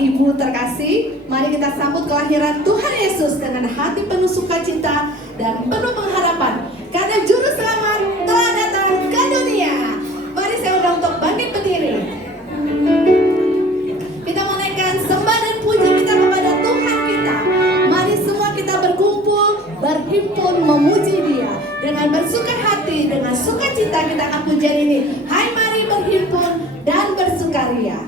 Ibu terkasih, mari kita sambut kelahiran Tuhan Yesus dengan hati penuh sukacita dan penuh pengharapan. Karena Juru Selamat telah datang ke dunia. Mari saya undang untuk bangkit berdiri. Kita menaikkan sembah dan puji kita kepada Tuhan kita. Mari semua kita berkumpul, berhimpun memuji Dia. Dengan bersuka hati, dengan sukacita kita akan pujian ini. Hai, mari berhimpun dan bersukaria.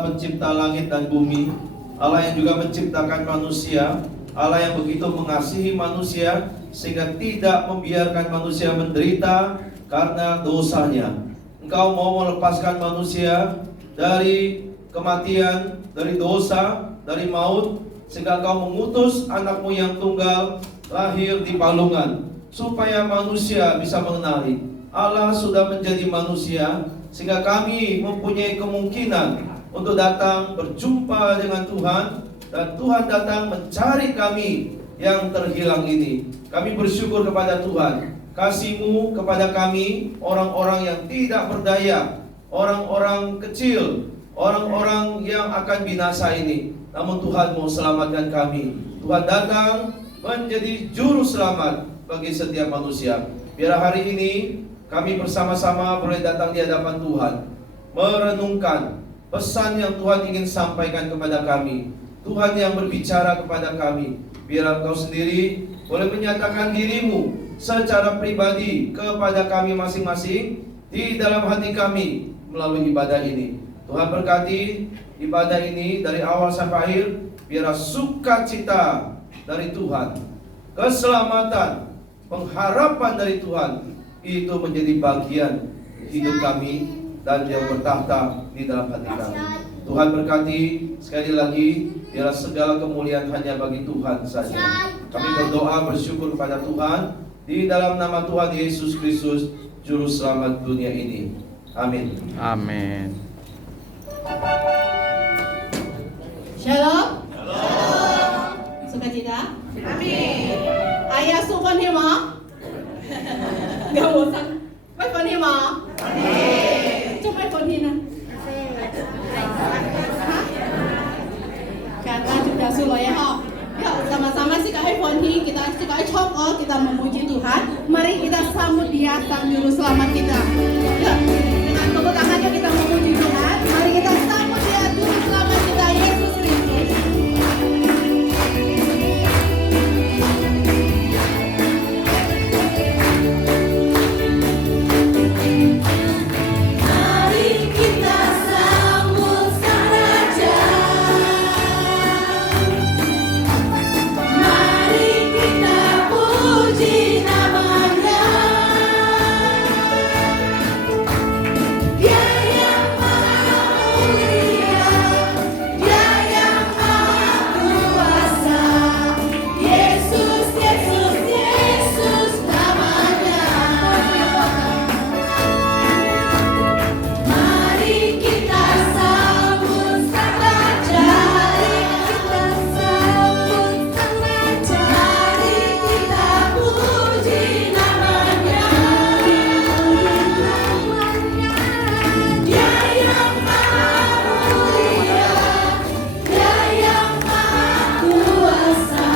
Pencipta langit dan bumi, Allah yang juga menciptakan manusia, Allah yang begitu mengasihi manusia sehingga tidak membiarkan manusia menderita karena dosanya. Engkau mau melepaskan manusia dari kematian, dari dosa, dari maut, sehingga Engkau mengutus anakmu yang tunggal lahir di palungan, supaya manusia bisa mengenali Allah sudah menjadi manusia, sehingga kami mempunyai kemungkinan untuk datang berjumpa dengan Tuhan, dan Tuhan datang mencari kami yang terhilang ini. Kami bersyukur kepada Tuhan, kasih-Mu kepada kami, orang-orang yang tidak berdaya, orang-orang kecil, orang-orang yang akan binasa ini. Namun Tuhan mau selamatkan kami. Tuhan datang menjadi juru selamat bagi setiap manusia. Biar hari ini kami bersama-sama boleh datang di hadapan Tuhan, merenungkan pesan yang Tuhan ingin sampaikan kepada kami. Tuhan yang berbicara kepada kami. Biar Engkau sendiri boleh menyatakan diri-Mu secara pribadi kepada kami masing-masing di dalam hati kami melalui ibadah ini. Tuhan berkati ibadah ini dari awal sampai akhir. Biar sukacita dari Tuhan, keselamatan, pengharapan dari Tuhan itu menjadi bagian hidup kami dan yang bertahta di dalam hati kami. Tuhan berkati sekali lagi, biarlah segala kemuliaan hanya bagi Tuhan saja. Kami berdoa bersyukur kepada Tuhan di dalam nama Tuhan Yesus Kristus, Juru Selamat dunia ini. Amin. Amin. Shalom. Sukacita. Amin. Ayah suka nih ma? Gak bosan. Baik nih ma? Amin. Coba nih. Kata juga suka ya ha. Yuk sama-sama sih kak Fonhi, kita suka cokol, kita memuji Tuhan. Mari kita sambut Dia Sang Juru Selamat kita. Yuk dengan tepuk tangannya kita memuji Tuhan. Mari kita sambut Dia Juru Selamat kita, Yesus Kristus. Mari kita sambut Sang Raja. Mari kita puji nama-Nya. Dia yang maha mulia, Dia yang maha kuasa. Yesus, Yesus, Yesus namanya. Mari kita sambut Sang Raja. Mari kita sambut Sang Raja. Mari kita puji nama-Nya. Dia yang maha mulia, Dia yang maha kuasa.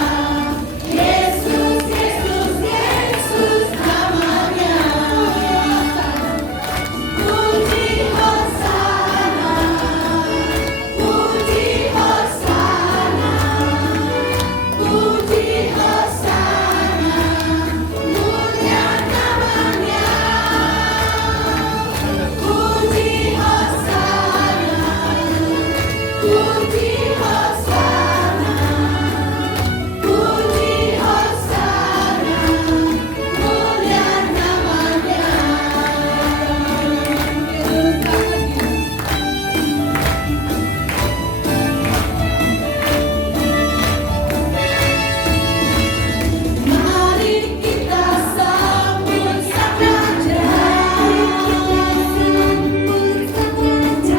Yesus, Yesus, Yesus namanya. Puji Hosana, puji Hosana, puji Hosana, mulia namanya. Puji Hosana, puji Hosana, puji Hosana, mulia namanya. Mari kita sambut Sang Raja.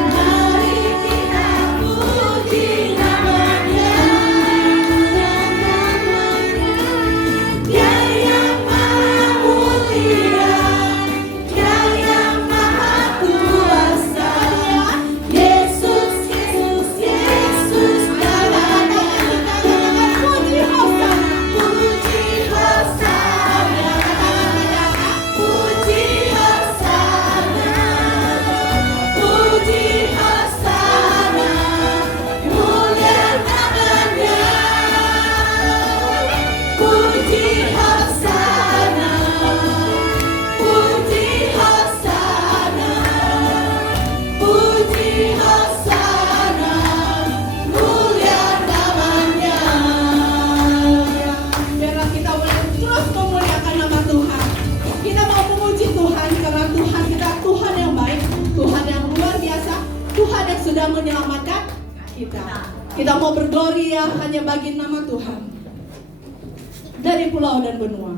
Mari kita puji nama-Nya. Dia yang maha mulia, Dia yang maha kuasa. Yesus, Yesus, Yesus namanya. Puji Hosana, puji Hosana, puji Hosana, puji Hosana, mulia namanya. Puji Hosana, puji Hosana, puji Hosana, mulia namanya. Biarlah kita boleh terus memuliakan nama Tuhan. Kita mau memuji Tuhan karena Tuhan kita Tuhan yang baik, Tuhan yang luar biasa, Tuhan yang sudah menyelamatkan kita. Kita mau bergloria hanya bagi nama Tuhan dari pulau dan benua.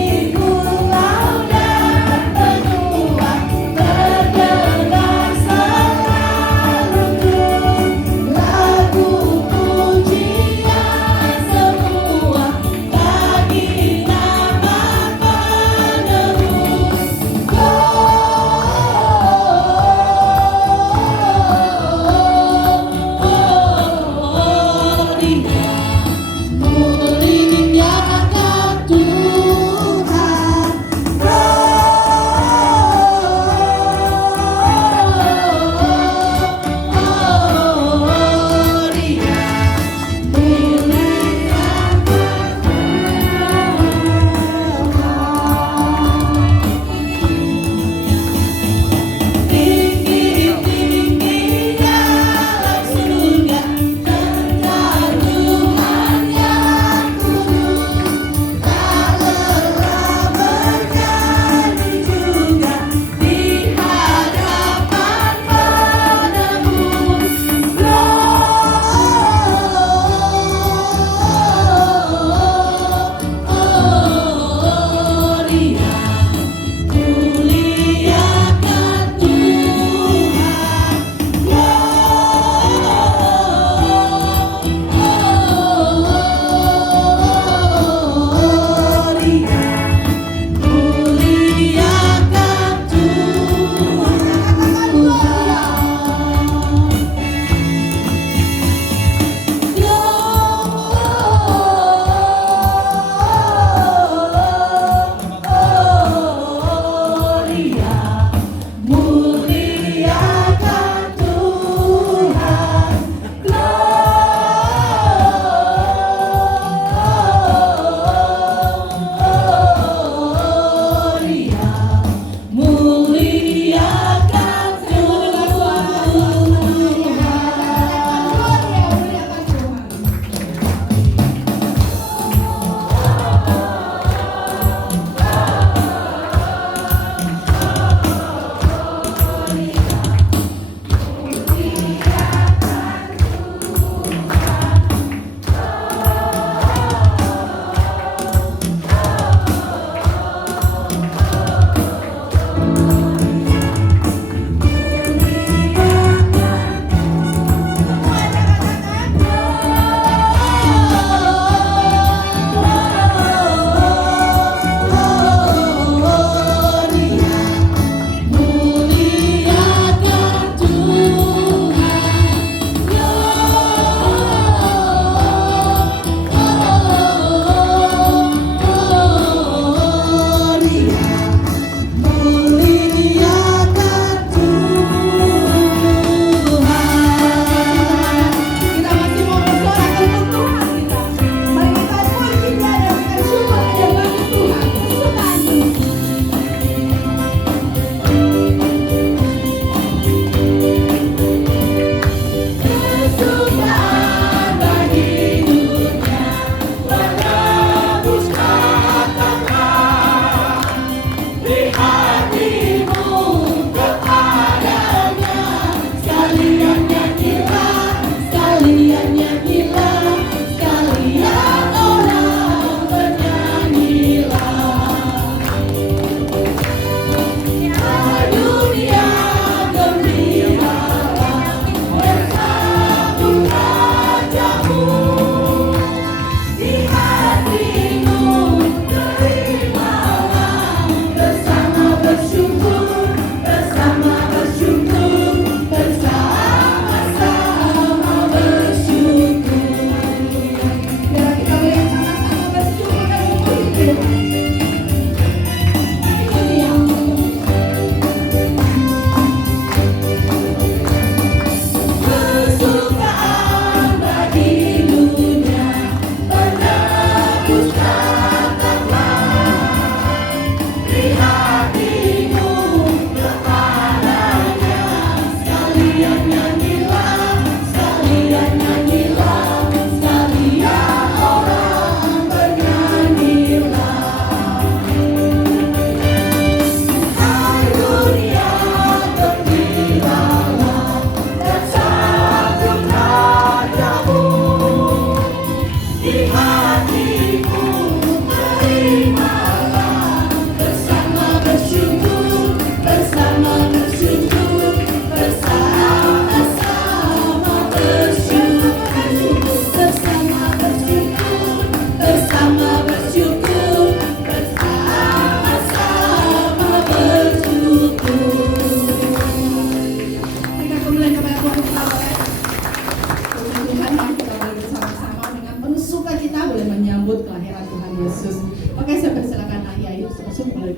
Dari pulau dan benua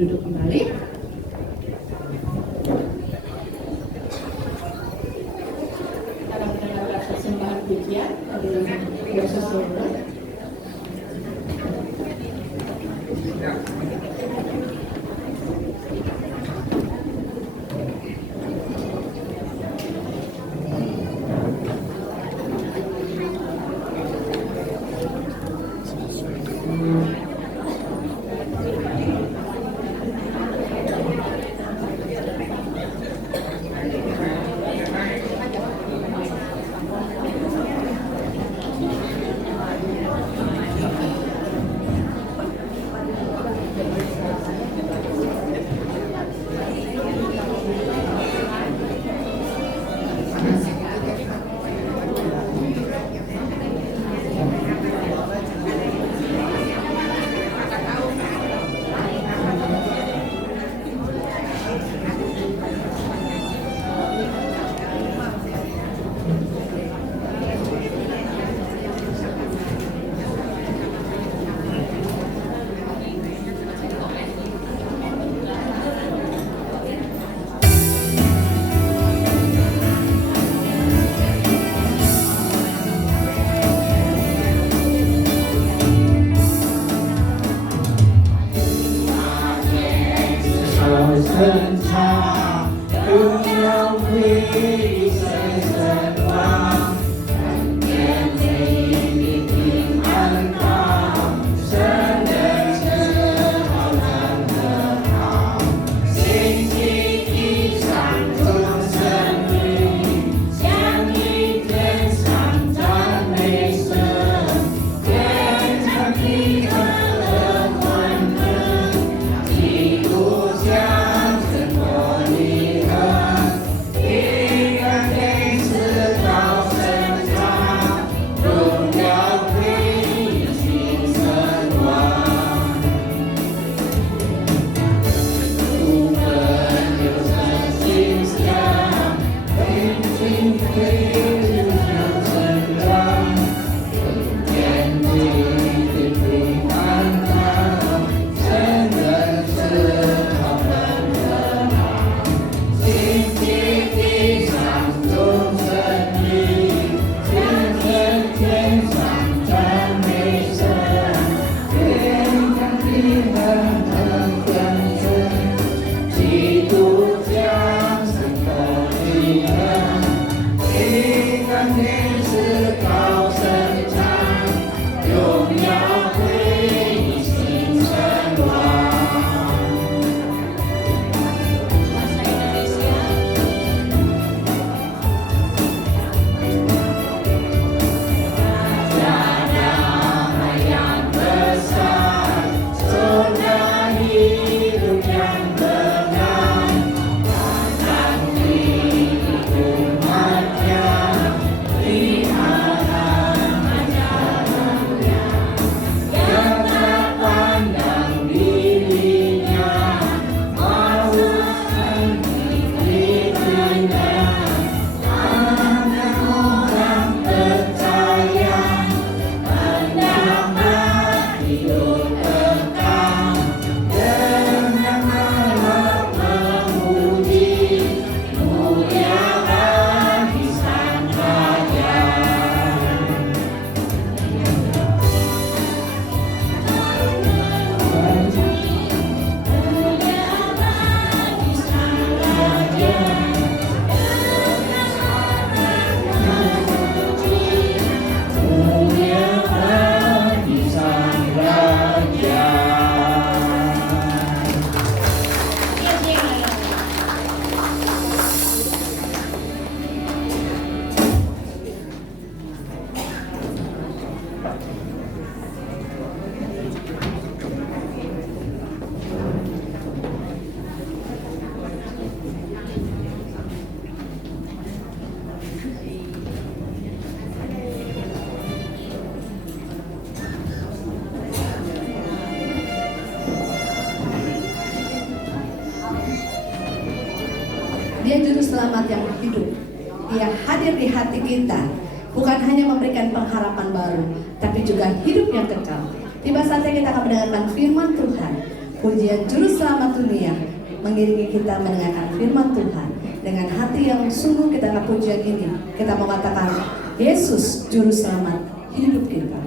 duduk kembali. Kita mendengarkan persembahan pujian dari Yesus Tuhan. Dia juru selamat yang hidup. Dia hadir di hati kita, bukan hanya memberikan pengharapan baru, tapi juga hidup yang kekal. Tiba saatnya kita akan mendengarkan firman Tuhan. Pujian juru selamat dunia mengiringi kita mendengarkan firman Tuhan. Dengan hati yang sungguh kita akan pujian ini, kita mengatakan Yesus juru selamat hidup kita.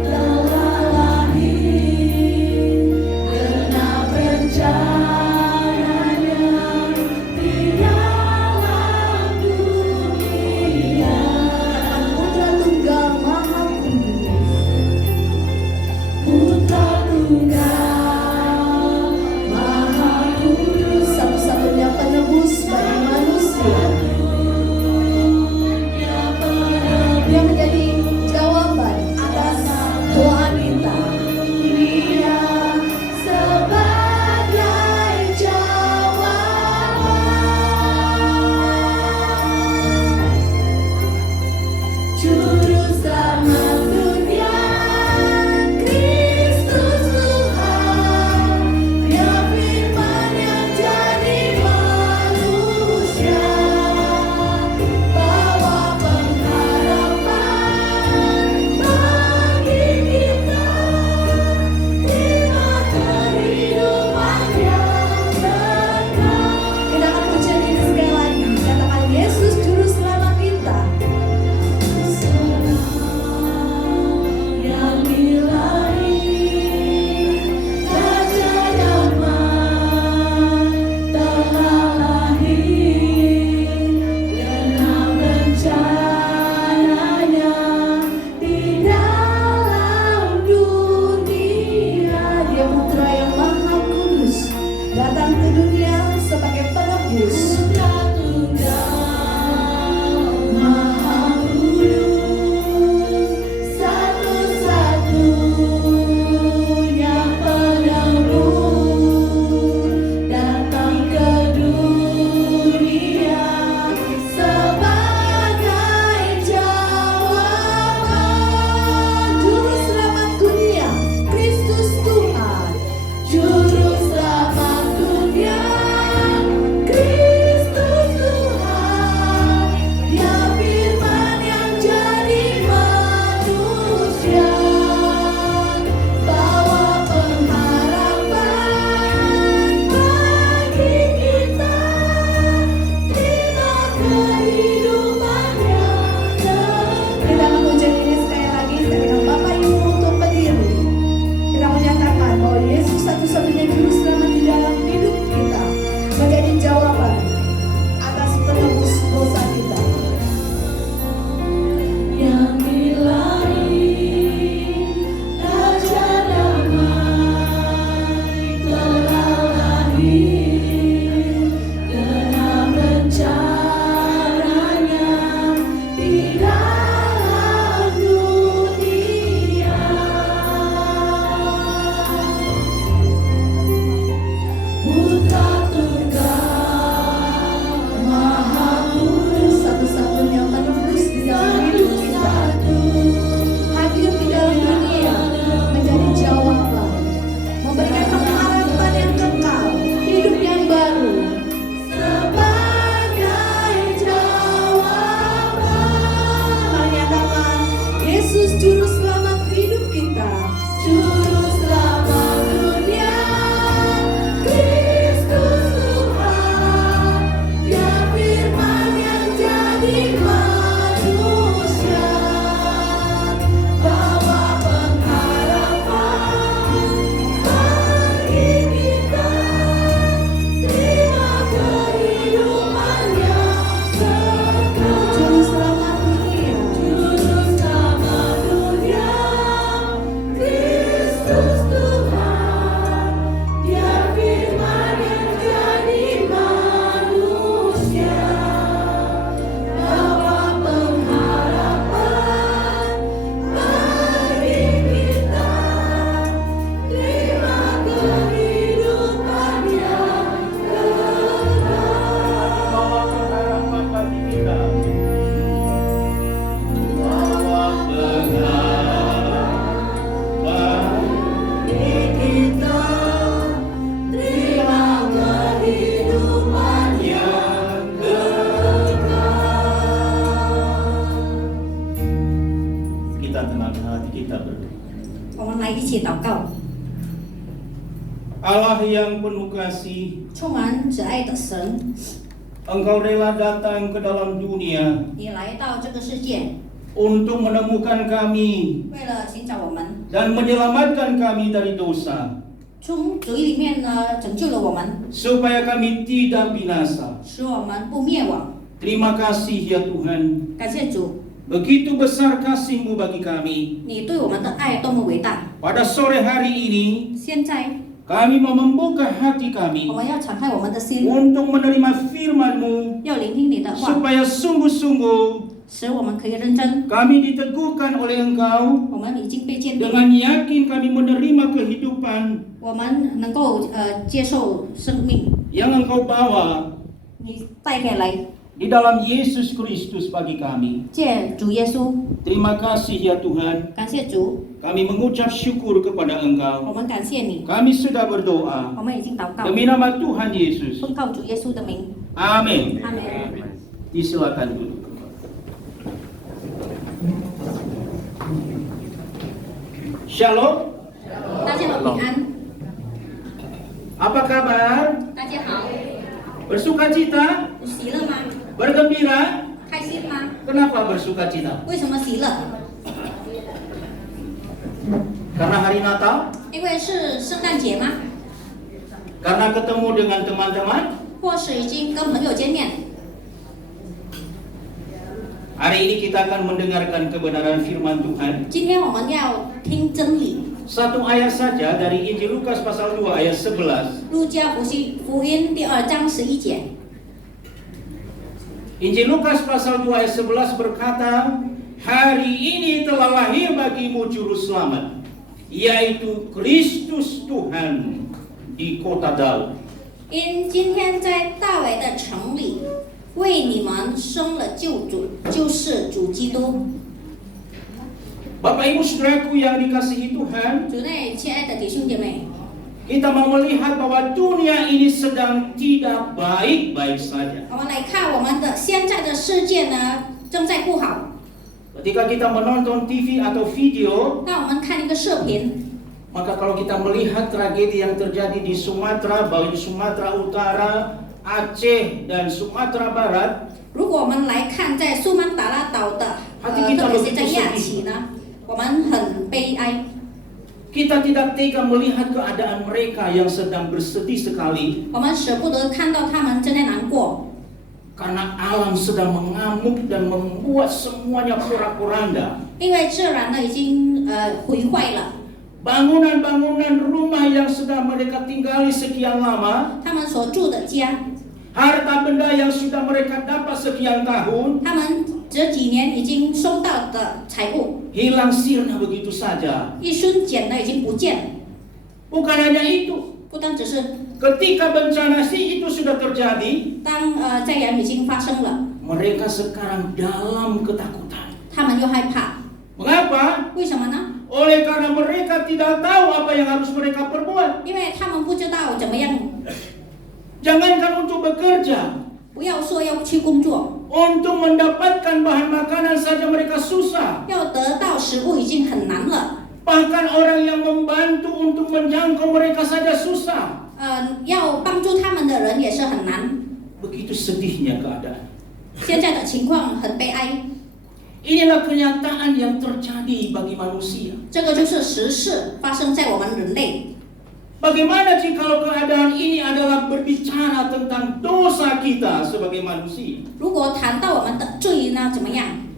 Telah lahir kita berdoa. 我们来一起祷告。 Allah yang penuh kasih, 充满慈爱的神， Engkau rela datang ke dalam dunia 你来到这个世界， untuk menemukan kami 为了寻找我们， dan menyelamatkan kami dari dosa, 从主里面呢拯救了我们， supaya kami tidak binasa. 使我们不灭亡。 Terima kasih ya Tuhan. 感谢主， Begitu besar kasih-Mu bagi kami. 你对我们的爱多么伟大！ Pada sore hari ini, 现在 kami mau membuka hati kami 我们要敞开我们的心， untuk menerima firman-Mu, 要聆听你的话， supaya sungguh-sungguh 使我们可以认真。 kami diteguhkan oleh Engkau. 我们已经被鉴定， Dengan yakin kami menerima kehidupan 我们能够接受生命， yang Engkau bawa 你带给来， di dalam Yesus Kristus bagi kami. 借主耶稣， Terima kasih ya Tuhan. 感谢主， Kami mengucap syukur kepada 我 Engkau. 们感谢你， Kami sudah berdoa 我们已经祷告， demi nama Tuhan Yesus. 奉靠主耶稣的名， Amin. 阿门。 Disilakan duduk. Shalom. 大家好，平安， Apa kabar? 大家好， Bersukacita? 有喜乐吗？ Bergembira? 开心吗？ Kenapa bersukacita? 为什么喜乐？ Karena hari Natal? 因为是圣诞节吗？ Karena ketemu dengan teman-teman? 或是已经跟朋友见面？ Hari ini kita akan mendengarkan kebenaran firman Tuhan. 今天我们要听真理。 Satu ayat saja dari Injil Lukas pasal 2 ayat 11. 路加福音第2章11节， Injil Lukas pasal 2 ayat 11 berkata, hari ini telah lahir bagimu juru selamat, yaitu Kristus Tuhan di kota Daud. 因今天在大卫的城里为你们生了救主，就是主基督。 Bapak Ibu Saudaraku yang dikasihi Tuhan, 主内亲爱的弟兄姐妹， kita mau melihat bahwa dunia ini sedang tidak baik-baik saja. 我们来看我们的现在的世界呢正在不好。 Ketika kita menonton TV atau video, 那我们看一个视频， maka kalau kita melihat tragedi yang terjadi di Sumatera, baik Sumatera Utara, Aceh, dan Sumatera Barat, 如果我们来看在苏曼达拉岛的，特别是在亚旗呢，我们很悲哀。 kita tidak tega melihat keadaan mereka yang sedang bersedih sekali 我们舍不得看到他们正在难过， karena alam sedang mengamuk dan membuat semuanya porak-poranda. 因为自然呢已经毁坏了。 Bangunan-bangunan rumah yang sudah mereka tinggali sekian lama, 他们所住的家， harta benda yang sudah mereka dapat sekian tahun, 他们这几年已经收到的财物， hilang sirna begitu saja. 一瞬间呢已经不见了。 Bukan hanya itu, 不单只是 ketika bencana itu sudah terjadi, 当灾难已经发生了， mereka sekarang dalam ketakutan. 他们又害怕。 Mengapa? 为什么呢？ Oleh karena mereka tidak tahu apa yang harus mereka perbuat. 因为他们不知道怎么样， Jangankan untuk bekerja, 不要说要去工作， untuk mendapatkan bahan makanan saja mereka susah. 要得到食物已经很难了。 Bahkan orang yang membantu untuk menjangkau mereka saja susah. 要帮助他们的人也是很难。 Begitu sedihnya keadaan. 现在的情况很悲哀， Inilah kenyataan yang terjadi bagi manusia. 这个就是时事发生在我们人类。 Bagaimana jikalau keadaan ini adalah berbicara tentang dosa kita sebagai manusia? 如果谈到我们的罪呢，怎么样？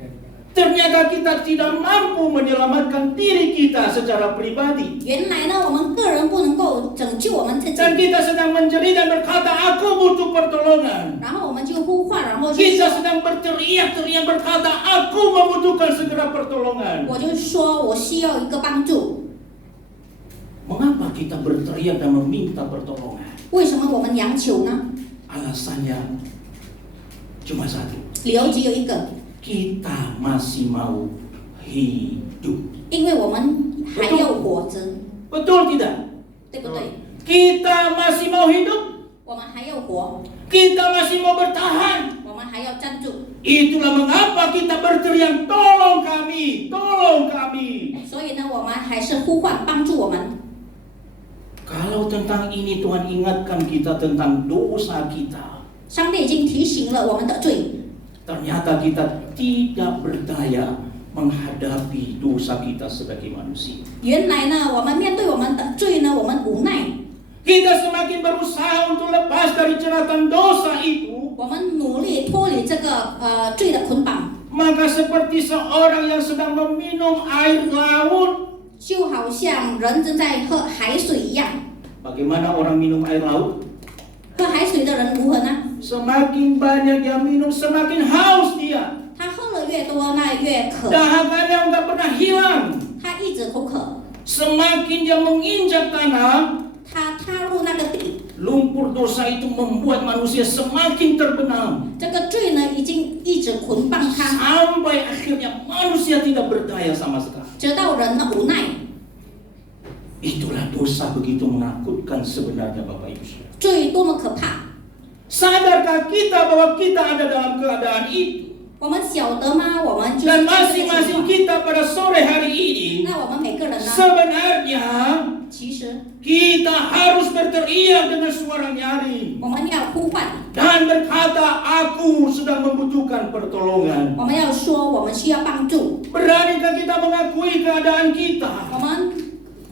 Ternyata kita tidak mampu menyelamatkan diri kita secara pribadi. 原来呢，我们个人不能够拯救我们自己， Dan kita sedang menjerit dan berkata, aku butuh pertolongan. 然后我们就呼唤，然后就 Kita 说， sedang berteriak-teriak berkata, aku membutuhkan segera pertolongan. 我就说我需要一个帮助。 Mengapa kita berteriak dan meminta pertolongan? 为什么我们央求呢？ Alasannya cuma satu. 理由只有一个， Kita masih mau hidup. 因为我们还要活着， Betul tidak? 对不对？ Kita masih mau hidup. 我们还要活， Kita masih mau bertahan. 我们还要站住。 Itulah mengapa kita berteriak, tolong kami, tolong kami. 所以呢，我们还是呼唤帮助我们。 Kalau tentang ini Tuhan ingatkan kita tentang dosa kita. 上帝已经提醒了我们的罪， Ternyata kita tidak berdaya menghadapi dosa kita sebagai manusia. 原来呢，我们面对我们的罪呢，我们无奈， Kita semakin berusaha untuk lepas dari jeratan dosa itu, 我们努力脱离这个罪的捆绑， maka seperti seorang yang sedang meminum air laut. 就好像人正在喝海水一样。 Bagaimana orang minum air laut? 喝海水的人如何呢？ Semakin banyak dia minum, semakin haus dia. 他喝了越多，那越渴， Dahakanya nggak pernah hilang. 他一直口渴。 Semakin dia menginjak tanah, 他踏入那个地， lumpur dosa itu membuat manusia semakin terbenam. 这个罪呢已经一直捆绑他， Sampai akhirnya manusia tidak berdaya sama sekali. 直到人呢无奈。 Itulah dosa begitu menakutkan sebenarnya Bapak Ibu Saudara. 罪多么可怕！ Sadarkah kita bahwa kita ada dalam keadaan itu? 我们晓得吗？我们就是 Dan 在这个情 masing-masing 况。 kita pada sore hari ini 那我们每个人呢？ sebenarnya 其实 kita harus berteriak dengan suara nyaring 我们要呼唤， dan berkata, aku sedang membutuhkan pertolongan. 我们要说我们需要帮助， Beranikah kita mengakui keadaan kita? 我们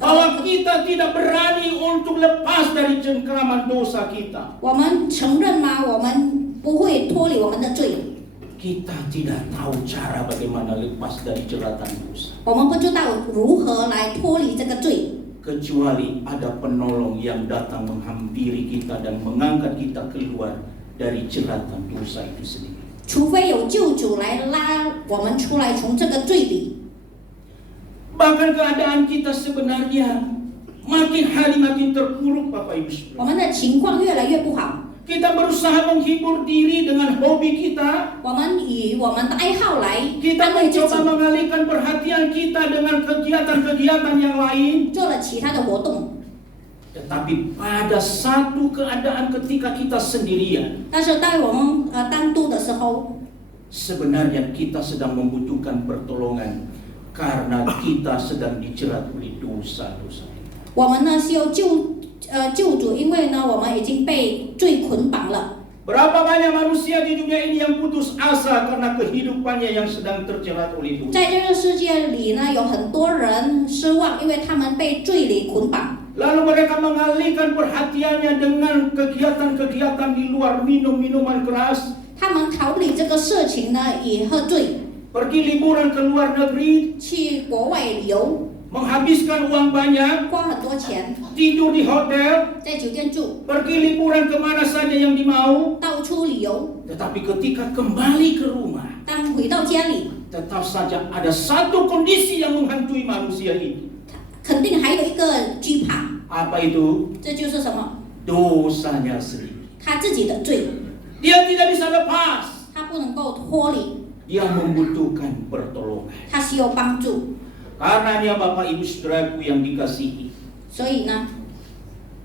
Bahwa kita tidak berani untuk lepas dari cengkraman dosa kita. 我们承认吗？我们不会脱离我们的罪， Kita tidak tahu cara bagaimana lepas dari jeratan dosa. 我们不知道如何来脱离这个罪， Kecuali ada penolong yang datang menghampiri kita dan mengangkat kita keluar dari jeratan dosa itu sendiri. 除非有救主来拉我们出来，从这个罪里。 Bahkan keadaan kita sebenarnya makin hari makin terpuruk Bapak Ibu 我 Saudara. 们的情况越来越不好， Kita berusaha menghibur diri dengan hobi kita. 我们以我们的爱好来 Kita 安慰自 mencoba 己， mengalihkan perhatian kita dengan kegiatan-kegiatan yang lain. 做了其他的活动。 Tetapi pada satu keadaan ketika kita sendirian, 但是当我们单独的时候， sebenarnya kita sedang membutuhkan pertolongan karena kita sedang dijerat oleh dosa-dosa. 我们呢需要救主，因为呢我们已经被罪捆绑了。 Berapa banyak manusia di dunia ini yang putus asa karena kehidupannya yang sedang terjerat oleh dosa. 在这个世界里呢，有很多人失望，因为他们被罪里捆绑。 Lalu mereka mengalihkan perhatiannya dengan kegiatan-kegiatan di luar, minum minuman keras, 他们逃离这个事情呢，以喝醉， pergi liburan ke luar negeri, 去国外旅游， menghabiskan uang banyak, 花很多钱， tidur di hotel, 在酒店住， pergi liburan kemana saja yang dimau. 到处旅游。 Tetapi ketika kembali ke rumah, 当回到家里， tetap saja ada satu kondisi yang menghantui manusia ini. 肯定还有一个惧怕， Apa itu? 这就是什么？ Dosanya sendiri. 他自己的罪， Dia tidak bisa lepas. 他不能够脱离， Dia membutuhkan pertolongan. 他需要帮助。 Karenanya Bapak Ibu Saudaraku yang dikasihi, 所以呢，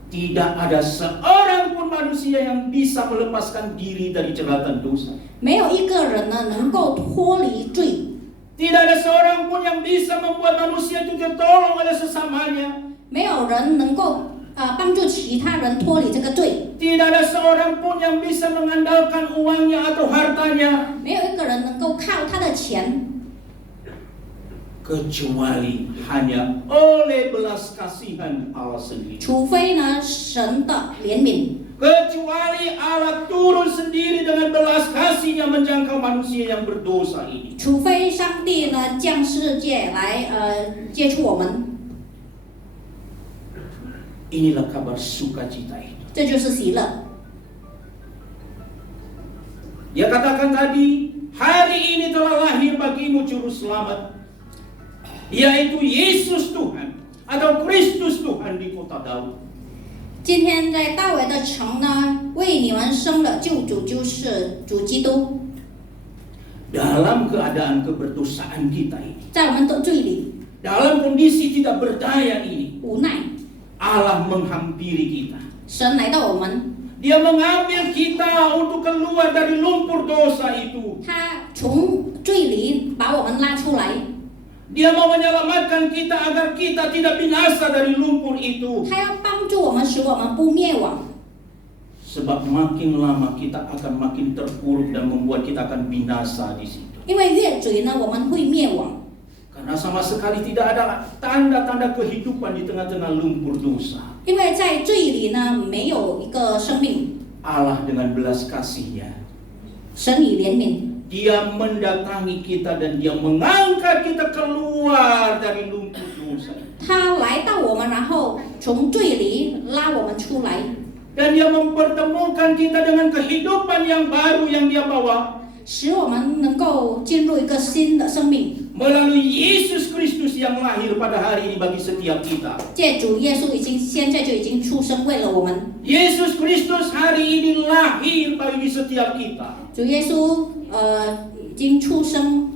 tidak ada seorang pun manusia yang bisa melepaskan diri dari jeratan dosa. 没有一个人呢能够脱离罪， Tidak ada seorang pun yang bisa membuat manusia itu tertolong oleh sesamanya. 没有人能够帮助其他人脱离这个罪， Tidak ada seorang pun yang bisa mengandalkan uangnya atau hartanya. 没有一个人能够靠他的钱， Kecuali hanya oleh belas kasihan Allah sendiri. 除非呢神的怜悯， Kecuali Allah turun sendiri dengan belas kasihnya menjangkau manusia yang berdosa ini. 除非上帝呢降世界来接触我们， Inilah kabar sukacita itu. 这就是喜乐。 Dia katakan tadi, hari ini telah lahir bagimu juru selamat, yaitu Yesus Tuhan atau Kristus Tuhan di kota Daud. 今天在大卫的城呢，为你们生了救主，就是主基督。 Dalam keadaan keberdosaan kita ini, 在我们的罪里 dalam kondisi tidak berdaya ini, 无奈， Allah menghampiri kita. 神来到我们， Dia mengambil kita untuk keluar dari lumpur dosa itu. 他从罪里把我们拉出来， Dia mau menyelamatkan kita agar kita tidak binasa dari lumpur itu. 他要帮助我们，使我们不灭亡。 Sebab makin lama kita akan makin terpuruk dan membuat kita akan binasa di situ. 因为越罪呢，我们会灭亡， Karena sama sekali tidak ada tanda-tanda kehidupan di tengah-tengah lumpur dosa. 因为在罪里呢，没有一个生命。 Allah dengan belas kasih-Nya, 神以怜悯， Dia mendatangi kita dan Dia mengangkat kita keluar dari lumpur dosa. 他来到我们，然后从罪里拉我们出来， Dan Dia mempertemukan kita dengan kehidupan yang baru yang Dia bawa 使我们能够进入一个新的生命。 melalui Yesus Kristus yang lahir pada hari ini bagi setiap kita. 借主耶稣现在就已经出生，为了我们。 Yesus Kristus hari ini lahir bagi setiap kita. 主耶稣已经出生。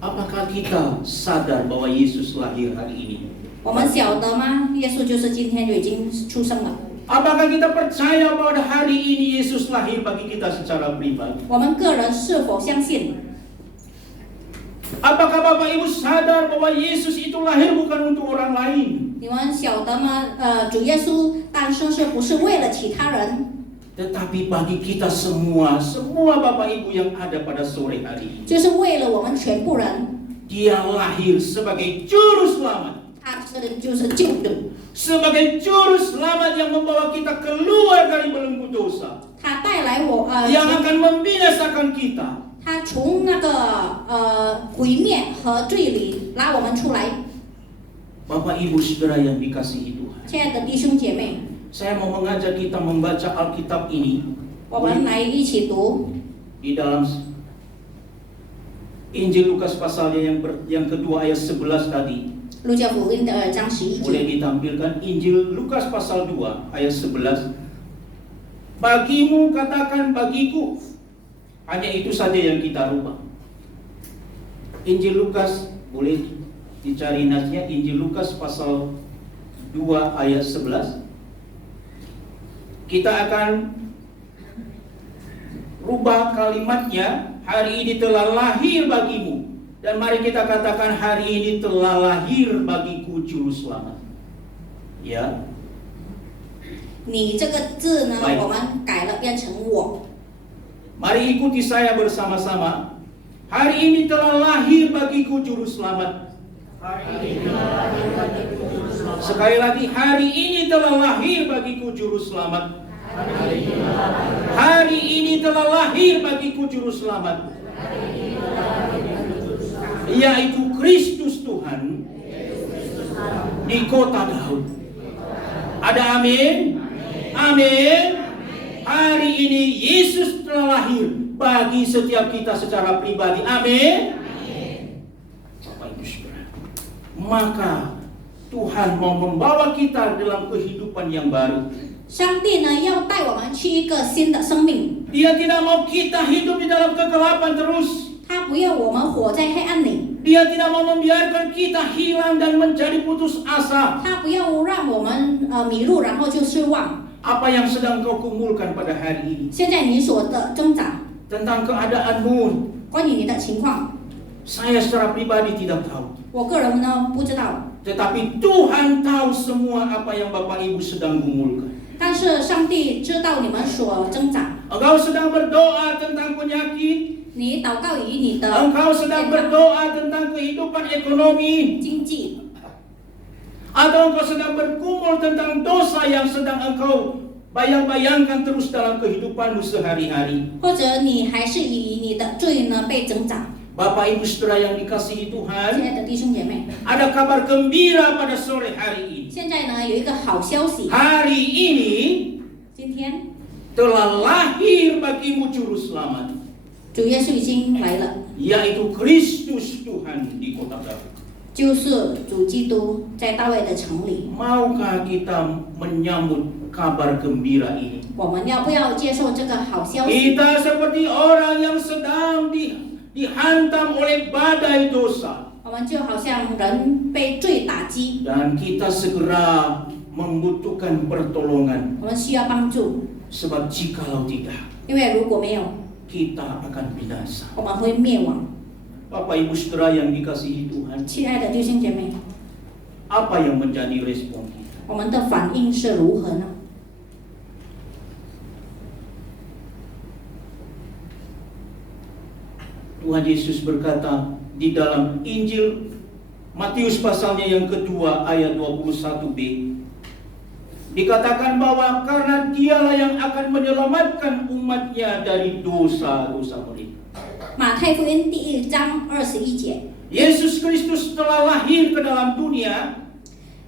Apakah kita sadar bahwa Yesus lahir hari ini? 我们晓得吗？耶稣就是今天就已经出生了。 Apakah kita percaya bahwa hari ini Yesus lahir bagi kita secara pribadi? 我们个人是否相信？ Apakah Bapak Ibu sadar bahwa Yesus itu lahir bukan untuk orang lain, 你们晓得吗？主耶稣诞生是不是为了其他人？ tetapi bagi kita semua Bapak Ibu yang ada pada sore hari ini. 就是为了我们全部人。 Dia lahir sebagai juru selamat. 他就是救主， Sebagai juru selamat yang membawa kita keluar dari belenggu dosa, 他带来yang akan membinasakan kita. 他从那个毁灭和罪里拉我们出来。 Bapak Ibu Saudara yang dikasihi Tuhan, 亲爱的弟兄姐妹， saya mau mengajak kita membaca Alkitab ini 我们来一起读 di dalam Injil Lukas pasalnya yang kedua ayat 11 tadi. 路加福音的2章11 Boleh 节。 ditampilkan Injil Lukas pasal 2 ayat 11. Bagimu katakan bagiku. Hanya itu saja yang kita rubah. Injil Lukas, boleh dicari nasnya, Injil Lukas pasal 2 ayat 11. Kita akan rubah kalimatnya, hari ini telah lahir bagimu. Dan mari kita katakan, hari ini telah lahir bagiku juru selamat. Ya. 你这个字呢， Baik. 我们改了，变成我。 Mari ikuti saya bersama-sama. Hari ini telah lahir bagiku juru selamat. Sekali lagi, hari ini telah lahir bagiku juru selamat. Hari ini telah lahir bagiku juru selamat, yaitu Kristus Tuhan di kota Daud. Ada amin? Amin. Hari ini Yesus telah lahir bagi setiap kita secara pribadi. Amin. Bapak Ibu Saudara, maka Tuhan mau membawa kita dalam kehidupan yang baru. 上帝呢要带我们去一个新的生命， Dia tidak mau kita hidup di dalam kegelapan terus. 他不要我们活在黑暗里， Dia tidak mau membiarkan kita hilang dan menjadi putus asa. 他不要让我们迷路，然后就失望。 Apa yang sedang kau kumpulkan pada hari ini 现在你所的挣扎， tentang keadaanmu? 关于你的情况， Saya secara pribadi tidak tahu. 我个人呢不知道， Tetapi Tuhan tahu semua apa yang Bapak Ibu sedang gumulkan. 但是上帝知道你们所挣扎。 Engkau sedang berdoa tentang penyakit. 你祷告于你的 Engkau sedang berdoa tentang kehidupan ekonomi. 经济， Atau engkau sedang bergumul tentang dosa yang sedang engkau bayang-bayangkan terus dalam kehidupanmu sehari-hari. 或者你还是以你的罪呢被挣扎。 Bapak Ibu Saudara yang dikasihi 亲 Tuhan, 爱的弟兄姐妹， ada kabar gembira pada sore hari ini. 现在呢有一个好消息， Hari ini 今天 telah lahir bagimu juru selamat, 主耶稣已经来了， yaitu Kristus Tuhan di kota Daud. 就是主基督在大卫的城里。 Maukah kita menyambut kabar gembira ini? 我们要不要接受这个好消息？ Kita seperti orang yang sedang dihantam oleh badai dosa. 我们就好像人被罪打击， Dan kita segera membutuhkan pertolongan. 我们需要帮助， Sebab jikalau tidak, 因为如果没有， kita akan binasa. 我们会灭亡。 Bapak Ibu Saudara yang dikasihi Tuhan, 亲爱的弟兄姐妹， apa yang menjadi respon kita? 我们的反应是如何呢？ Tuhan Yesus berkata di dalam Injil Matius pasalnya yang kedua ayat 21b, dikatakan bahwa karena dialah yang akan menyelamatkan umatnya dari dosa-dosa mereka. 马太福音第1章21节， Yesus Kristus telah lahir ke dalam dunia.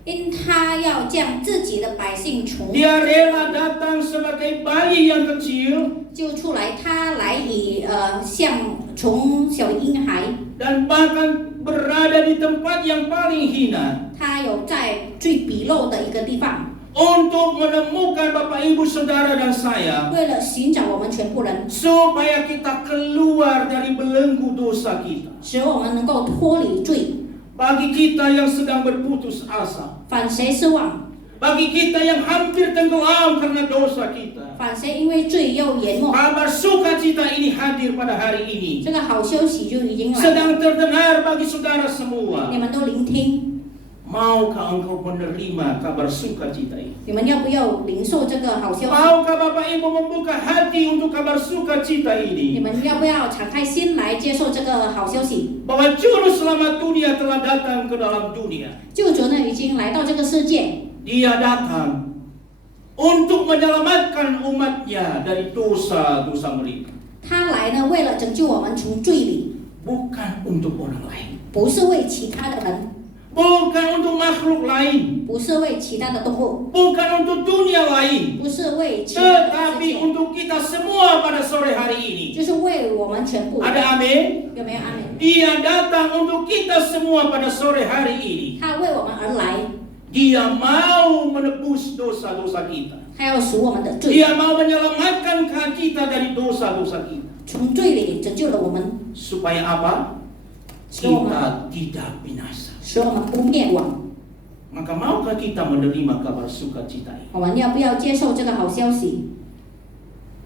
因他要将自己的百姓从 Dia rela datang sebagai bayi yang kecil 救出来，他来以像从小婴孩， dan bahkan berada di tempat yang paling hina 他有在最鄙陋的一个地方， untuk menemukan Bapak Ibu Saudara dan saya 为了寻找我们全部人， supaya kita keluar dari belenggu dosa kita. 使我们能够脱离罪。 Bagi kita yang sedang berputus asa, 反谁失望？ bagi kita yang hampir tenggelam karena dosa kita, 反谁因为罪又淹没？ kabar sukacita ini hadir pada hari ini. 这个好消息就已经来了， Sedang terdengar bagi saudara semua. 你们都聆听。 Maukah engkau menerima kabar sukacita ini? 你们要不要领受这个好消息？ Maukah Bapak Ibu membuka hati untuk kabar sukacita 你 ini? 们要不要敞开心来接受这个好消息？ Bahwa Juru Selamat dunia telah datang ke dalam dunia. 救主呢已经来到这个世界， Dia datang untuk menyelamatkan umatnya dari dosa-dosa mereka. 他来呢为了拯救我们从罪里， Bukan untuk orang lain. 不是为其他的人， Bukan untuk makhluk lain. 不是为其他的动物， Bukan untuk dunia lain. 不是为其他的世 Tetapi 界， untuk kita semua pada sore hari ini. 就是为我们全部。 Ada amin? 有没有阿门？ Dia datang untuk kita semua pada sore hari ini. 他为我们而来， Dia mau menebus dosa-dosa kita. 他要赎我们的罪， Dia mau menyelamatkan kita dari dosa-dosa kita. 从罪里拯救了我们， Supaya apa? Kita tidak binasa. 使我们不灭亡。 Maka maukah kita menerima kabar sukacita ini? 我们要不要接受这个好消息？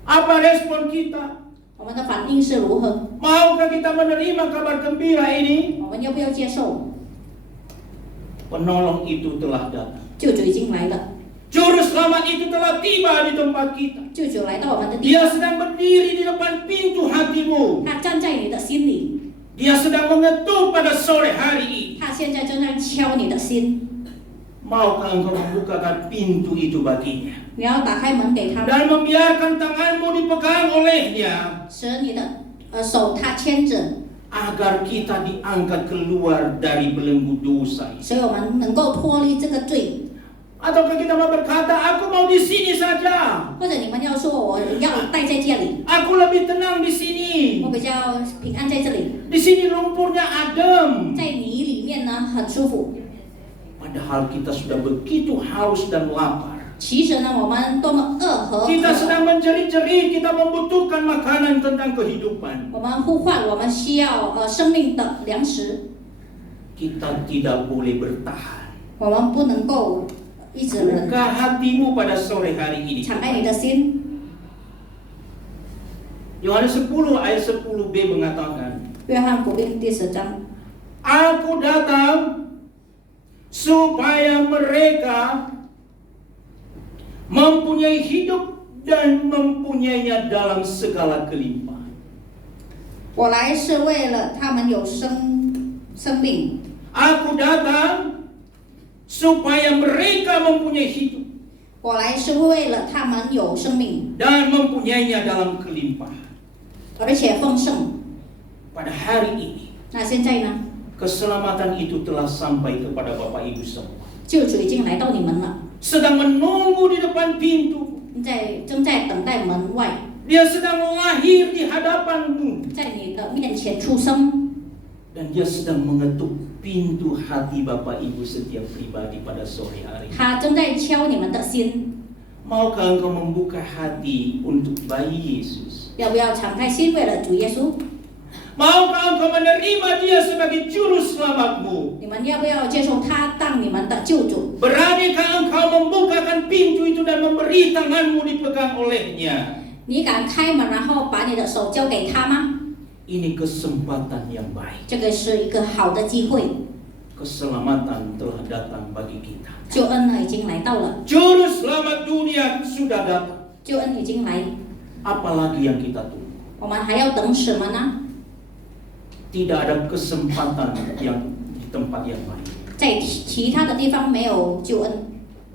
Apa respon kita? 我们的反应是如何？ Maukah kita menerima kabar gembira ini? 我们要不要接受？ Penolong itu telah datang. 救主已经来了， Juru selamat itu telah tiba di tempat kita. 救主来到我们的地 Dia 方， sedang berdiri di depan pintu hatimu. 他站在你的心里， Dia sedang mengetuk pada sore hari ini. 他现在正在敲你的心， Maukah engkau membukakan pintu itu baginya? 你要打开门给他， Dan membiarkan tanganmu dipegang olehnya. 使你的手他牵着， Agar kita diangkat keluar dari belenggu dosa ini. 所以我们能够脱离这个罪。 Ataukah kita mau berkata, aku mau di sini saja. 或者你们要说我要待在这里， Aku lebih tenang di sini. 我比较平安在这里， Di sini lumpurnya adem. 在泥里面呢很舒服。 Padahal kita sudah begitu haus dan lapar. 其实呢，我们多么饿和 Kita 渴， sedang menjerit-jerit, kita membutuhkan makanan tentang kehidupan. 我们呼唤，我们需要生命的粮食， Kita tidak boleh bertahan. 我们不能够一直忍。 Buka hatimu pada sore hari ini. 敞开你的心。 Yohanes 10 ayat 10b mengatakan, 约翰福音第10章， Aku datang supaya mereka mempunyai hidup dan mempunyainya dalam segala kelimpahan. 我来是为了他们有生命。 Aku datang supaya mereka mempunyai hidup 我来是为了他们有生命， dan mempunyainya dalam kelimpahan. 而且丰盛。 Pada hari ini, 那现在呢？ keselamatan itu telah sampai kepada Bapak Ibu semua. 救主已经来到你们了， Sedang menunggu di depan pintu. 正在等待门外， Dia sedang lahir di hadapanmu. 在你的面前出生， Dan dia sedang mengetuk pintu hati Bapak Ibu setiap pribadi pada sore hari. 他正在敲你们的心。 Maukah engkau membuka hati untuk bayi Yesus? 要不要敞开心，为了主耶稣？ Maukah engkau menerima dia sebagai juru selamatmu? 你们要不要接受他当你们的救主？ Beranikah engkau membukakan pintu itu dan memberi tanganmu dipegang olehnya? 你敢开门，然后把你的手交给他吗？ Ini kesempatan yang baik. 这个是一个好的机会， Keselamatan telah datang bagi kita. 救恩呢已经来到了， Juru selamat dunia sudah datang. 救恩已经来， Apalagi yang kita tunggu? 我们还要等什么呢？ Tidak ada kesempatan yang di tempat yang lain. 在其他的地方没有救恩，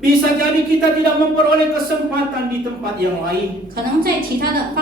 Bisa jadi kita tidak memperoleh kesempatan di tempat yang lain. 可能在其他的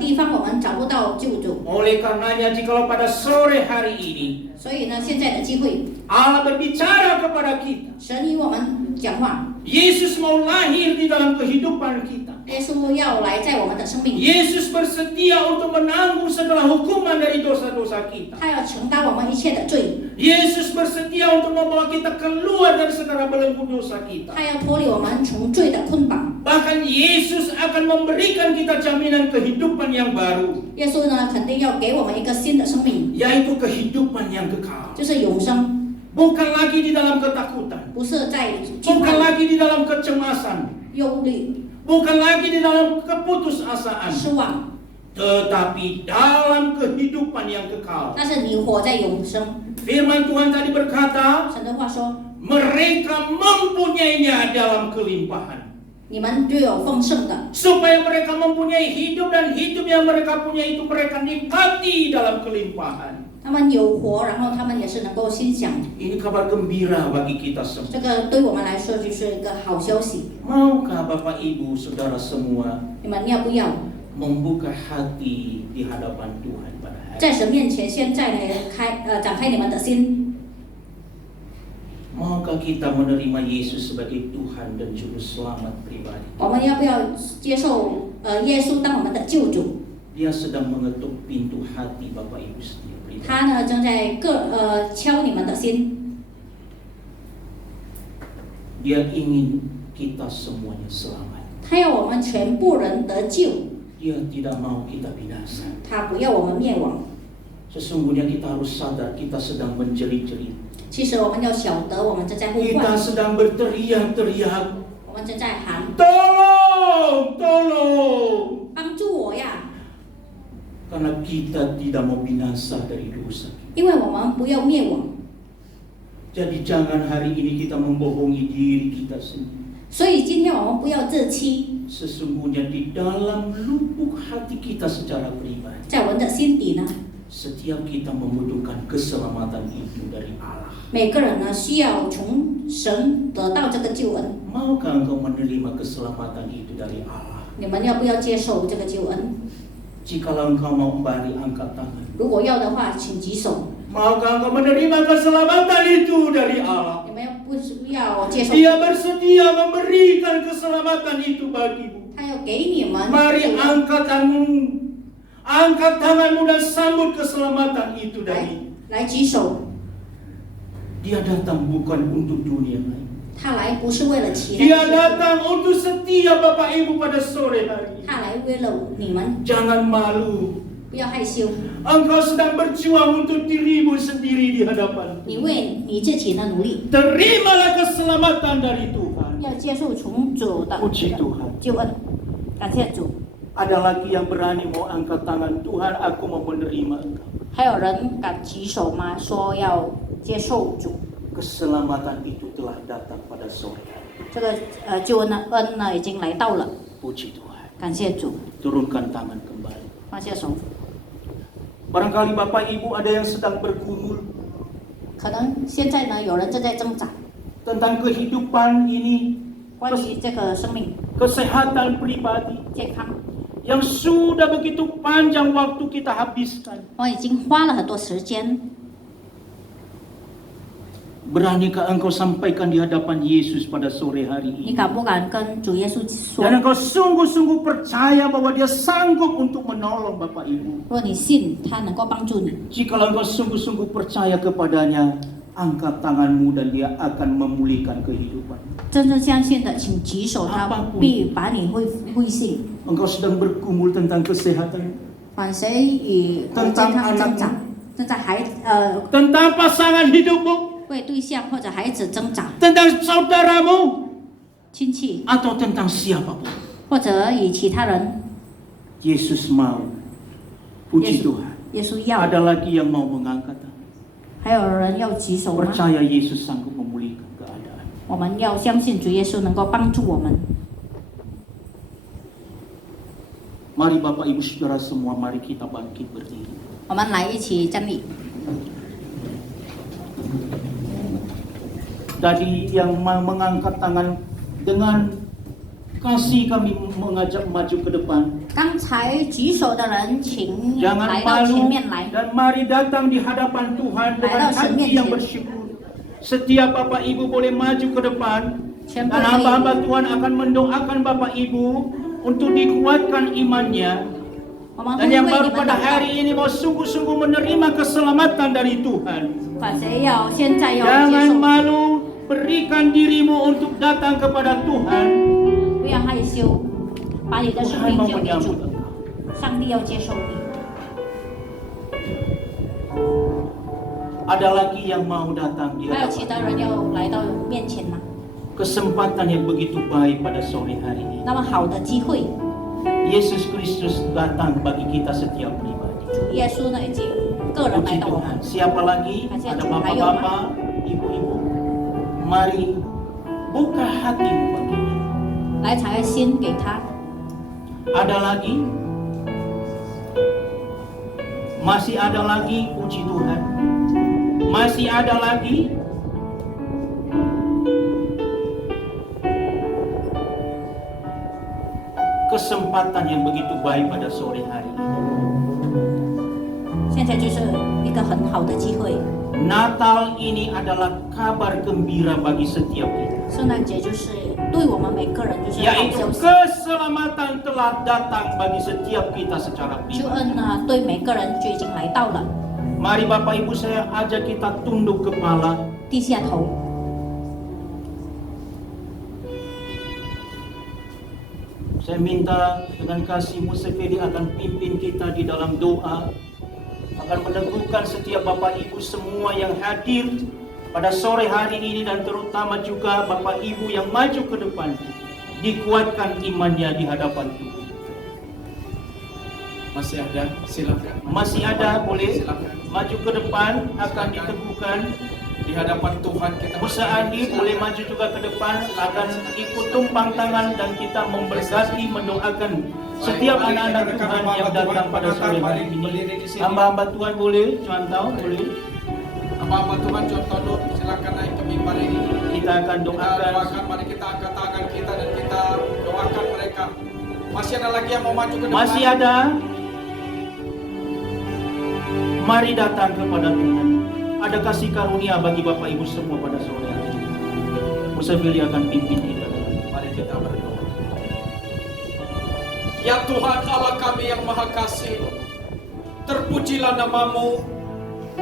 地方我们找不到救主， Oleh karenanya jikalau pada sore hari ini 所以呢，现在的机会， Allah berbicara kepada kita, 神与我们讲话， Yesus mau lahir di dalam kehidupan kita. 耶稣要来在我们的生命， Yesus bersedia untuk menanggung segala hukuman dari dosa-dosa kita. 他要承担我们一切的罪， Yesus bersedia untuk membawa kita keluar dari segala belenggu dosa kita. 他要脱离我们从罪的捆绑。 Bahkan Yesus akan memberikan kita jaminan kehidupan yang baru, 耶稣呢，肯定要给我们一个新的生命， yaitu kehidupan yang kekal. 就是永生， Bukan lagi di dalam ketakutan, 不是在惧 bukan 怕、 lagi di dalam kecemasan, 忧虑、 bukan lagi di dalam keputusasaan, 失望， tetapi dalam kehidupan yang kekal. 但是你活在永生。 Firman Tuhan tadi berkata, 神的话说， mereka mempunyainya dalam kelimpahan. 你们就有丰盛的， Supaya mereka mempunyai hidup dan hidup yang mereka punya itu mereka nikmati dalam kelimpahan. 他们有活，然后他们也是能够心想。 Ini kabar gembira bagi kita semua. 这个对我们来说就是一个好消息。 Maukah Bapak Ibu Saudara semua 你们要不要 membuka hati di hadapan Tuhan pada hari 在神面前现在呢展开你们的心？ Maukah kita menerima Yesus sebagai Tuhan dan Juru Selamat pribadi? 我们要不要接受耶稣当我们的救主？ Dia sedang mengetuk pintu hati Bapak Ibu sendiri. 他呢正在敲你们的心， Dia ingin kita semuanya selamat. 他要我们全部人得救， Dia tidak mau kita binasa. 他不要我们灭亡。 Sesungguhnya kita harus sadar kita sedang menjerit-jerit. 其实我们要晓得，我们正在呼 Kita 唤， sedang berteriak-teriak. 我们正在喊 Tolong, tolong. 帮助我呀， Karena kita tidak mau binasa dari dosa. 因为我们不要灭亡。 Jadi jangan hari ini kita membohongi diri kita sendiri. 所以今天我们不要自欺， Sesungguhnya di dalam lubuk hati kita secara pribadi, 在我们的心底呢， setiap kita membutuhkan keselamatan itu dari Allah. 每个人呢需要从神得到这个救恩。 Maukah engkau menerima keselamatan itu dari Allah? 你们要不要接受这个救恩？ Jikalau engkau mau kembali, angkat tangan. 如果要的话，请举手。 Maukah engkau menerima keselamatan itu dari Allah? 你们不是要接受？ Dia bersedia memberikan keselamatan itu bagimu. 他要给你们。 Mari angkat tanganmu dan sambut keselamatan itu 来举手。 Dia datang bukan untuk dunia lain. 他来不是为了其他 Dia 事， datang untuk setiap Bapak Ibu pada sore hari. 他来为了你们， Jangan malu. 不要害羞。 Engkau sedang berjuang untuk dirimu sendiri di hadapan. 你为你自己的努力， Terimalah keselamatan dari Tuhan. 要接受从主的 Puji Tuhan. 救恩。感谢主。 Ada lagi yang berani mau angkat tangan, Tuhan aku mau menerima engkau. 还有人敢举手吗？说要接受主。 Keselamatan itu telah datang pada sore hari. 这个救恩呢已经来到了。 Puji Tuhan. 感谢主。 Turunkan tangan kembali. 放下手。 Barangkali Bapak Ibu ada yang sedang bergumul 可能现在呢有人正在挣扎， tentang kehidupan ini, 关于这个生命 kesehatan pribadi 健康， yang sudah begitu panjang waktu kita habiskan. 我已经花了很多时间。 Beranikah engkau sampaikan di hadapan Yesus pada sore hari 你 ini? 敢不敢跟主耶稣说？ Dan engkau sungguh-sungguh percaya bahwa Dia sanggup untuk menolong Bapak Ibu. 如果你信他能够帮助你， Jikalau engkau sungguh-sungguh percaya kepadanya, angkat tanganmu dan Dia akan memulihkan kehidupan. 真正相信的，请举手，他 Apapun 必把你恢复。 Engkau sedang bergumul tentang kesehatan. 管谁与健康增长，正在tentang pasangan hidupmu, 为对象或者孩子挣扎， tentang saudaramu, 亲戚 atau tentang siapapun. 或者与其他人， Yesus mau. Puji Tuhan. 耶稣要， Ada lagi yang mau mengangkat. 还有人要举手吗？ Percaya Yesus sanggup memulihkan keadaan. 我们要相信主耶稣能够帮助我们。 Mari Bapak Ibu Saudara semua, mari kita bangkit berdiri. 我们来一起站立。 Tadi yang mengangkat tangan dengan kasih kami mengajak maju ke depan. 刚才举手的人，请 Jangan 来到前 malu 面来。 dan mari datang di hadapan Tuhan dengan hati yang bersyukur. Setiap Bapak Ibu boleh maju ke depan dan hamba-hamba Tuhan akan mendoakan Bapak Ibu untuk dikuatkan imannya. 我们 Dan 会 yang 为 baru 你们 pada 祷告。 hari ini mau sungguh-sungguh menerima keselamatan dari Tuhan. 管谁要现在要接 Jangan 受， malu, berikan dirimu untuk datang kepada Tuhan. 不要害羞，把你的生 Tuhan 命 mau 交给 menyambut 主， engkau. 上帝要接受你。 Ada lagi yang mau datang di 还有其 hadapan. 他人要来到面前吗？ Kesempatan yang begitu baik pada sore hari ini. 那么好的机会， Yesus Kristus datang bagi kita setiap pribadi. 主耶稣呢，以及个人来 Puji 到我 Tuhan. 们。 Siapa lagi? Kasih Ada Tuhan. bapak-bapak, ibu-ibu. Mari buka hatimu baginya. 来采心给他。 Ada lagi? Masih ada lagi, puji Tuhan. Masih ada lagi? Kesempatan yang begitu baik pada sore hari ini. 现在就是一个很好的机会。 Natal ini adalah kabar gembira bagi setiap kita. 圣诞节就是对我们每个人就是好 Yaitu 消息， keselamatan telah datang bagi setiap kita secara 救 pribadi. 恩呢对每个人就已经来到了。 Mari Bapak Ibu saya ajak kita tunduk kepala. 低下头， Saya minta dengan kasih Musafiri akan pimpin kita di dalam doa, akan meneguhkan setiap Bapak Ibu semua yang hadir pada sore hari ini dan terutama juga Bapak Ibu yang maju ke depan, dikuatkan imannya di hadapan Tuhan. Masih ada, silakan. Masih ada, boleh Silakan. maju ke depan, akan diteguhkan. Di hadapan Tuhan kita. Musa Andi boleh maju juga ke depan, akan ikut tumpang tangan dan kita memberkati, mendoakan setiap anak-anak Tuhan yang datang pada sore hari ini. Hamba-hamba Tuhan boleh contoh, boleh. Hamba-hamba Tuhan contoh dulu, silakan naik ke mimbar ini. Kita akan Kita doakan. doakan, mari kita angkat tangan kita dan kita doakan mereka. Masih ada lagi yang mau maju ke depan? Masih ada. Mari datang kepada Tuhan. Ada kasih karunia bagi Bapak Ibu semua pada sore hari ini. Musafiri akan pimpin kita. Mari kita berdoa. Ya Tuhan Allah kami yang Maha Kasih, terpujilah nama-Mu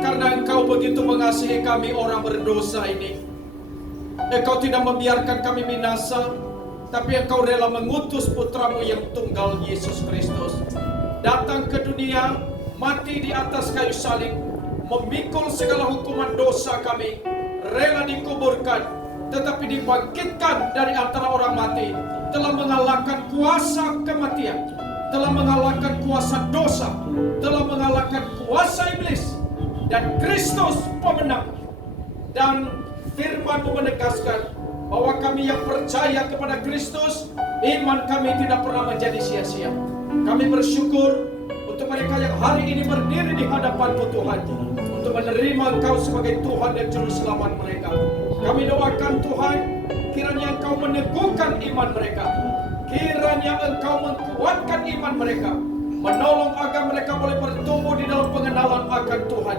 karena Engkau begitu mengasihi kami orang berdosa ini. Engkau tidak membiarkan kami binasa, tapi Engkau rela mengutus putra-Mu yang tunggal Yesus Kristus datang ke dunia, mati di atas kayu salib, memikul segala hukuman dosa kami, rela dikuburkan, tetapi dibangkitkan dari antara orang mati, telah mengalahkan kuasa kematian, telah mengalahkan kuasa dosa, telah mengalahkan kuasa iblis, dan Kristus pemenang. Dan firman-Mu menegaskan bahwa kami yang percaya kepada Kristus, iman kami tidak pernah menjadi sia-sia. Kami bersyukur untuk mereka yang hari ini berdiri di hadapan-Mu Tuhan, untuk menerima Engkau sebagai Tuhan dan Juru Selamat mereka. Kami doakan Tuhan, kiranya Engkau meneguhkan iman mereka, kiranya Engkau menguatkan iman mereka, menolong agar mereka boleh bertumbuh di dalam pengenalan akan Tuhan.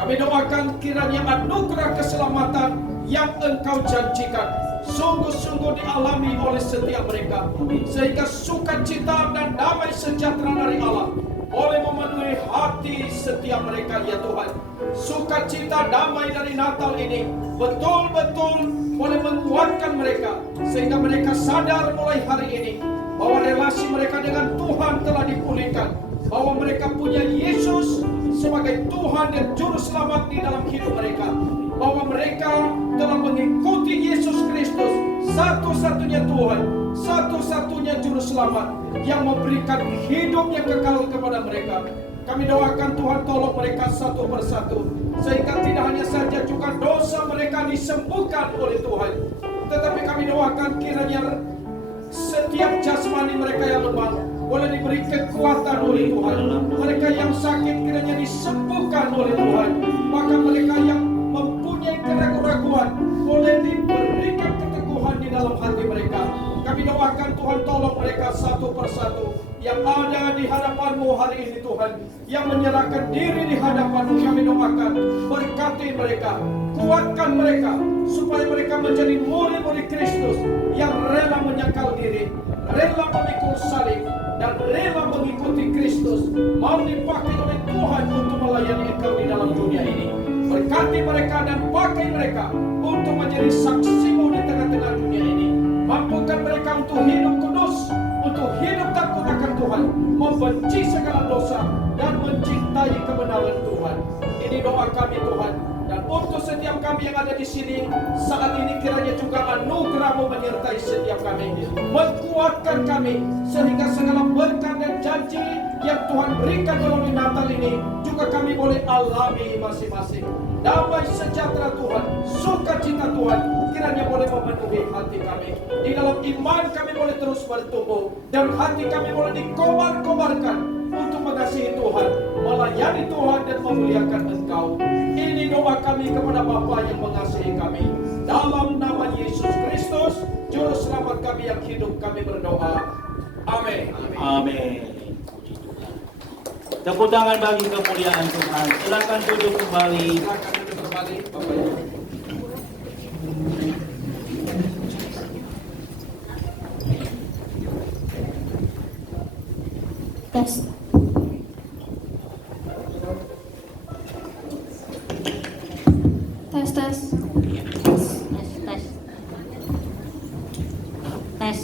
Kami doakan kiranya anugerah keselamatan yang Engkau janjikan sungguh-sungguh dialami oleh setiap mereka, sehingga sukacita dan damai sejahtera dari Allah boleh memenuhi hati setiap mereka, ya Tuhan. Sukacita damai dari Natal ini betul-betul boleh menguatkan mereka, sehingga mereka sadar mulai hari ini bahwa relasi mereka dengan Tuhan telah dipulihkan, bahwa mereka punya Yesus sebagai Tuhan dan Juru Selamat di dalam hidup mereka, bahwa mereka telah mengikuti Yesus Kristus, satu-satunya Tuhan, satu-satunya Juru Selamat yang memberikan hidup yang kekal kepada mereka. Kami doakan Tuhan tolong mereka satu persatu, sehingga tidak hanya saja juga dosa mereka disembuhkan oleh Tuhan, tetapi kami doakan kiranya setiap jasmani mereka yang lemah boleh diberi kekuatan oleh Tuhan. Mereka yang sakit kiranya disembuhkan oleh Tuhan. Maka mereka yang mempunyai keraguan-keraguan boleh diberikan keteguhan di dalam hati mereka. Kami doakan Tuhan tolong mereka satu persatu yang ada di hadapan-Mu hari ini Tuhan, yang menyerahkan diri di hadapan-Mu. Kami doakan berkati mereka, kuatkan mereka supaya mereka menjadi murid-murid Kristus yang rela menyangkal diri, rela memikul salib, dan rela mengikuti Kristus, mau dipakai oleh Tuhan untuk melayani Engkau di dalam dunia ini. Berkati mereka dan pakai mereka untuk menjadi saksi-Mu di tengah-tengah dunia ini. Mampukan mereka untuk hidup kudus, untuk hidup takut akan Tuhan, membenci segala dosa, dan mencintai kebenaran Tuhan. Ini doa kami Tuhan. Dan untuk setiap kami yang ada di sini saat ini, kiranya juga anugerah-Mu menyertai setiap kami, menguatkan kami sehingga segala berkat dan janji yang Tuhan berikan melalui Natal ini juga kami boleh alami masing-masing. Damai sejahtera Tuhan, sukacita Tuhan kiranya boleh memenuhi hati kami. Di dalam iman kami boleh terus bertumbuh, dan hati kami boleh dikobar-kobarkan untuk mengasihi Tuhan, melayani Tuhan, dan memuliakan Engkau. Ini doa kami kepada Bapa yang mengasihi kami. Dalam nama Yesus Kristus, Juru Selamat kami yang hidup, kami berdoa. Amin. Amin. Tepuk tangan bagi kemuliaan Tuhan. Silakan duduk kembali. Silakan duduk kembali, Bapak Ibu. Tes. Tes, tes. Tes.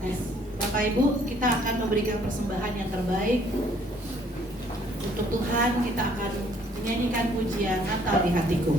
Bapak Ibu, kita akan memberikan persembahan yang terbaik untuk Tuhan. Kita akan menyanyikan pujian Natal di Hatiku.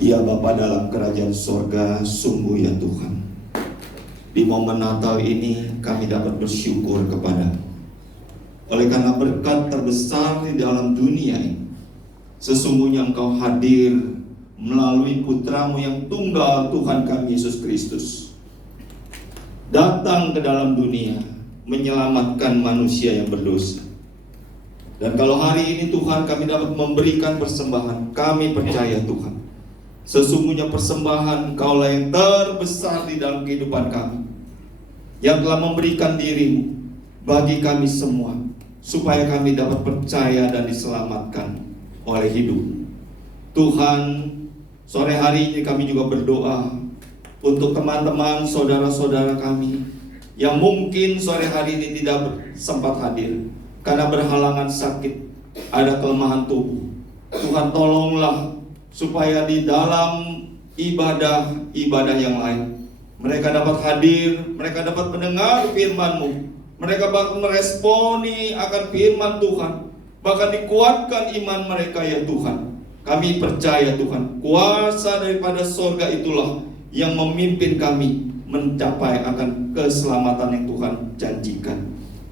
Ya Bapa dalam kerajaan sorga, sungguh ya Tuhan, di momen Natal ini kami dapat bersyukur kepada-Mu. Oleh karena berkat terbesar di dalam dunia ini, sesungguhnya Engkau hadir melalui Putra-Mu yang tunggal, Tuhan kami Yesus Kristus, datang ke dalam dunia menyelamatkan manusia yang berdosa. Dan kalau hari ini Tuhan kami dapat memberikan persembahan, kami percaya Tuhan, Sesungguhnya persembahan Engkaulah yang terbesar di dalam kehidupan kami, yang telah memberikan dirimu bagi kami semua, supaya kami dapat percaya dan diselamatkan oleh hidup. Tuhan, sore hari ini kami juga berdoa untuk teman-teman, saudara-saudara kami yang mungkin sore hari ini tidak sempat hadir karena berhalangan sakit, ada kelemahan tubuh. Tuhan, tolonglah supaya di dalam ibadah yang lain mereka dapat hadir, mereka dapat mendengar firman-Mu, mereka dapat meresponi akan firman Tuhan, bahkan dikuatkan iman mereka ya Tuhan. Kami percaya Tuhan, kuasa daripada sorga itulah yang memimpin kami mencapai akan keselamatan yang Tuhan janjikan.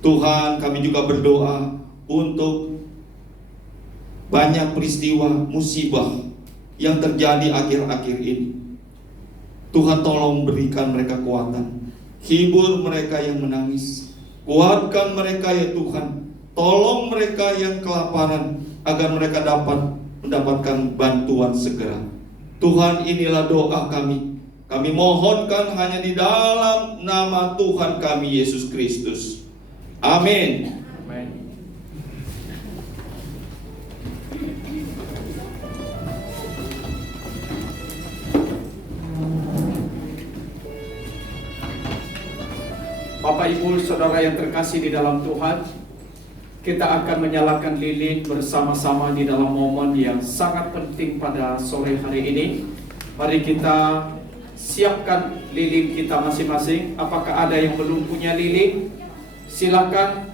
Tuhan, kami juga berdoa untuk banyak peristiwa musibah yang terjadi akhir-akhir ini. Tuhan, tolong berikan mereka kekuatan, hibur mereka yang menangis, kuatkan mereka ya Tuhan. Tolong mereka yang kelaparan agar mereka dapat mendapatkan bantuan segera. Tuhan, inilah doa kami. Kami mohonkan hanya di dalam nama Tuhan kami Yesus Kristus. Amin. Bapak Ibu Saudara yang terkasih di dalam Tuhan, kita akan menyalakan lilin bersama-sama di dalam momen yang sangat penting pada sore hari ini. Mari kita siapkan lilin kita masing-masing. Apakah ada yang belum punya lilin? Silakan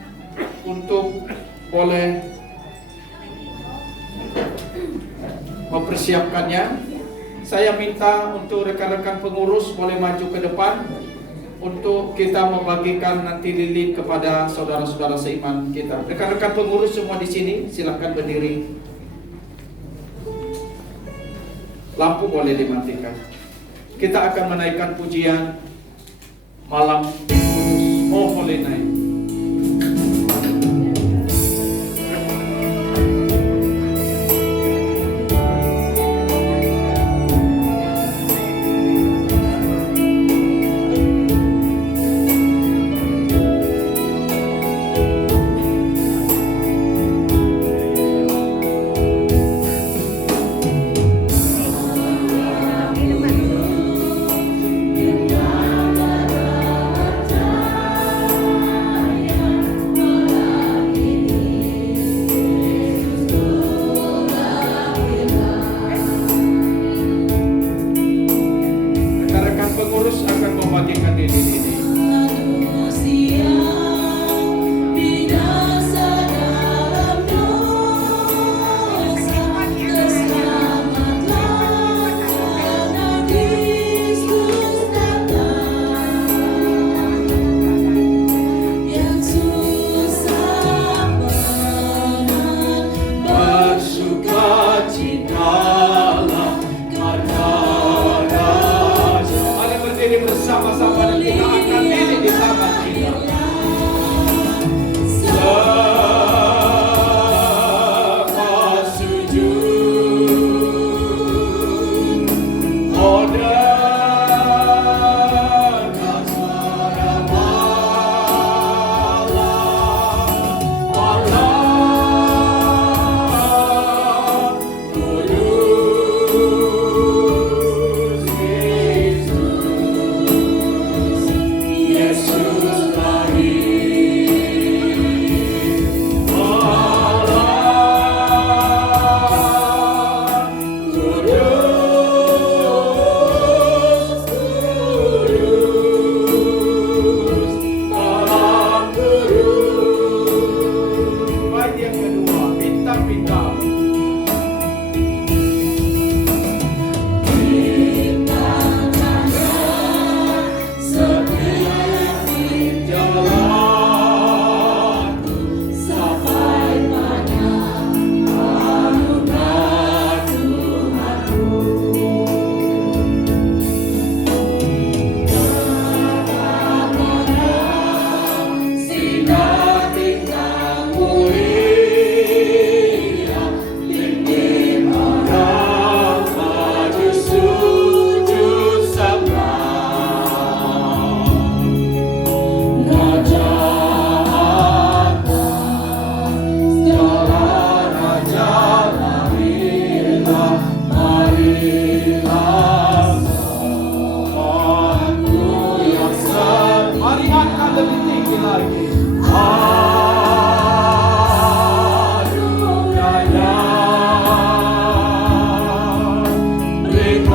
untuk boleh mempersiapkannya. Saya minta untuk rekan-rekan pengurus boleh maju ke depan untuk kita membagikan nanti lilin kepada saudara-saudara seiman kita. Rekan-rekan pengurus semua di sini, silakan berdiri. Lampu boleh dimatikan. Kita akan menaikkan pujian Malam Kudus. Oh, boleh naik.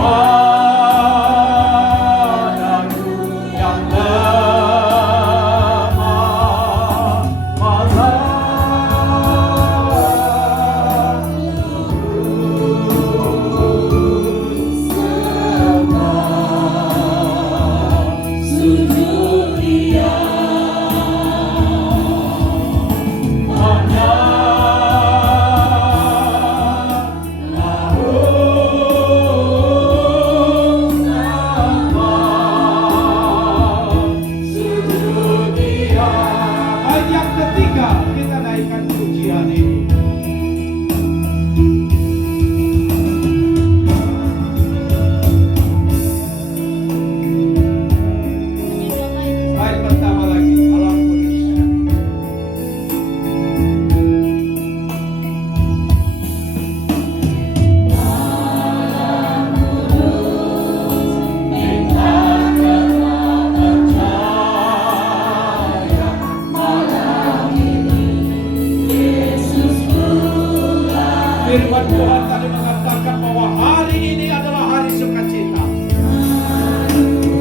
Padaku yang lemah malah sujud dia hanya sujud dia. Ayat ketiga kita naikkan pujian ini. Ayat pertama lagi, Allah Kudus. Firman Tuhan tadi mengatakan bahwa hari ini adalah hari sukacita.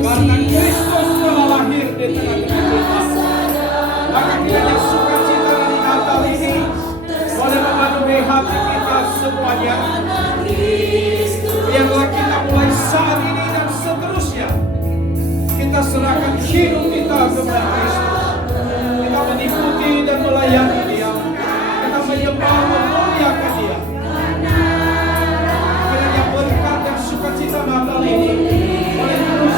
Karena Kristus telah lahir di tengah-tengah kita. Maka kiranya sukacita dari Natal ini boleh memenuhi hati kita semuanya. Biarlah kita mulai saat ini dan seterusnya kita serahkan hidup kita kepada Kristus. Kita mengikuti dan melayani Dia. Kita menyembah memuliakan Dia. Kiranya berkat dan sukacita Natal ini boleh terus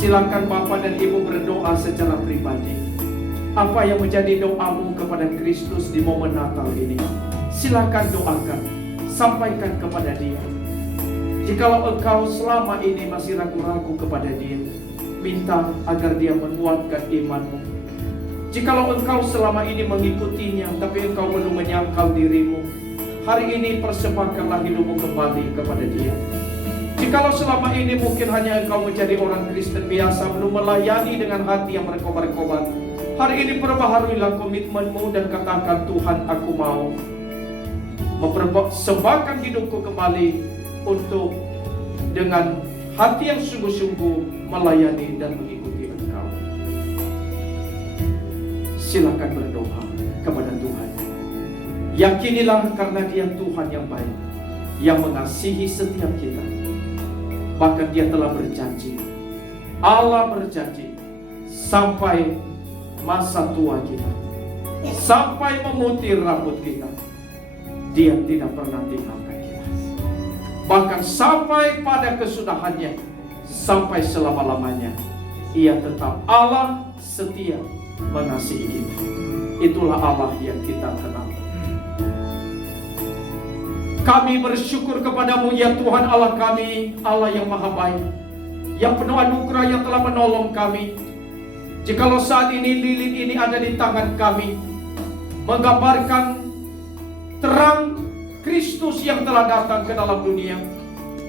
silakan Bapak dan Ibu berdoa secara pribadi. Apa yang menjadi doamu kepada Kristus di momen Natal ini? Silakan doakan, sampaikan kepada Dia. Jikalau engkau selama ini masih ragu-ragu kepada Dia, minta agar Dia menguatkan imanmu. Jikalau engkau selama ini mengikutinya, tapi engkau belum menyangkal dirimu, hari ini persembahkanlah hidupmu kembali kepada Dia. Jikalau selama ini mungkin hanya engkau menjadi orang Kristen biasa, belum melayani dengan hati yang berkobar-kobar, hari ini perbaharuilah komitmenmu dan katakan, Tuhan, aku mau mempersembahkan hidupku kembali untuk dengan hati yang sungguh-sungguh melayani dan mengikuti engkau. Silakan berdoa kepada Tuhan. Yakinilah karena Dia Tuhan yang baik, yang mengasihi setiap kita. Bahkan Dia telah berjanji, Allah berjanji, sampai masa tua kita, sampai memutih rambut kita, Dia tidak pernah tinggalkan kita. Bahkan sampai pada kesudahannya, sampai selama-lamanya, Ia tetap Allah setia mengasihi kita. Itulah Allah yang kita kenal. Kami bersyukur kepadamu ya Tuhan Allah kami, Allah yang maha baik, yang penuh anugerah, yang telah menolong kami. Jikalau saat ini lilin ini ada di tangan kami, menggambarkan terang Kristus yang telah datang ke dalam dunia,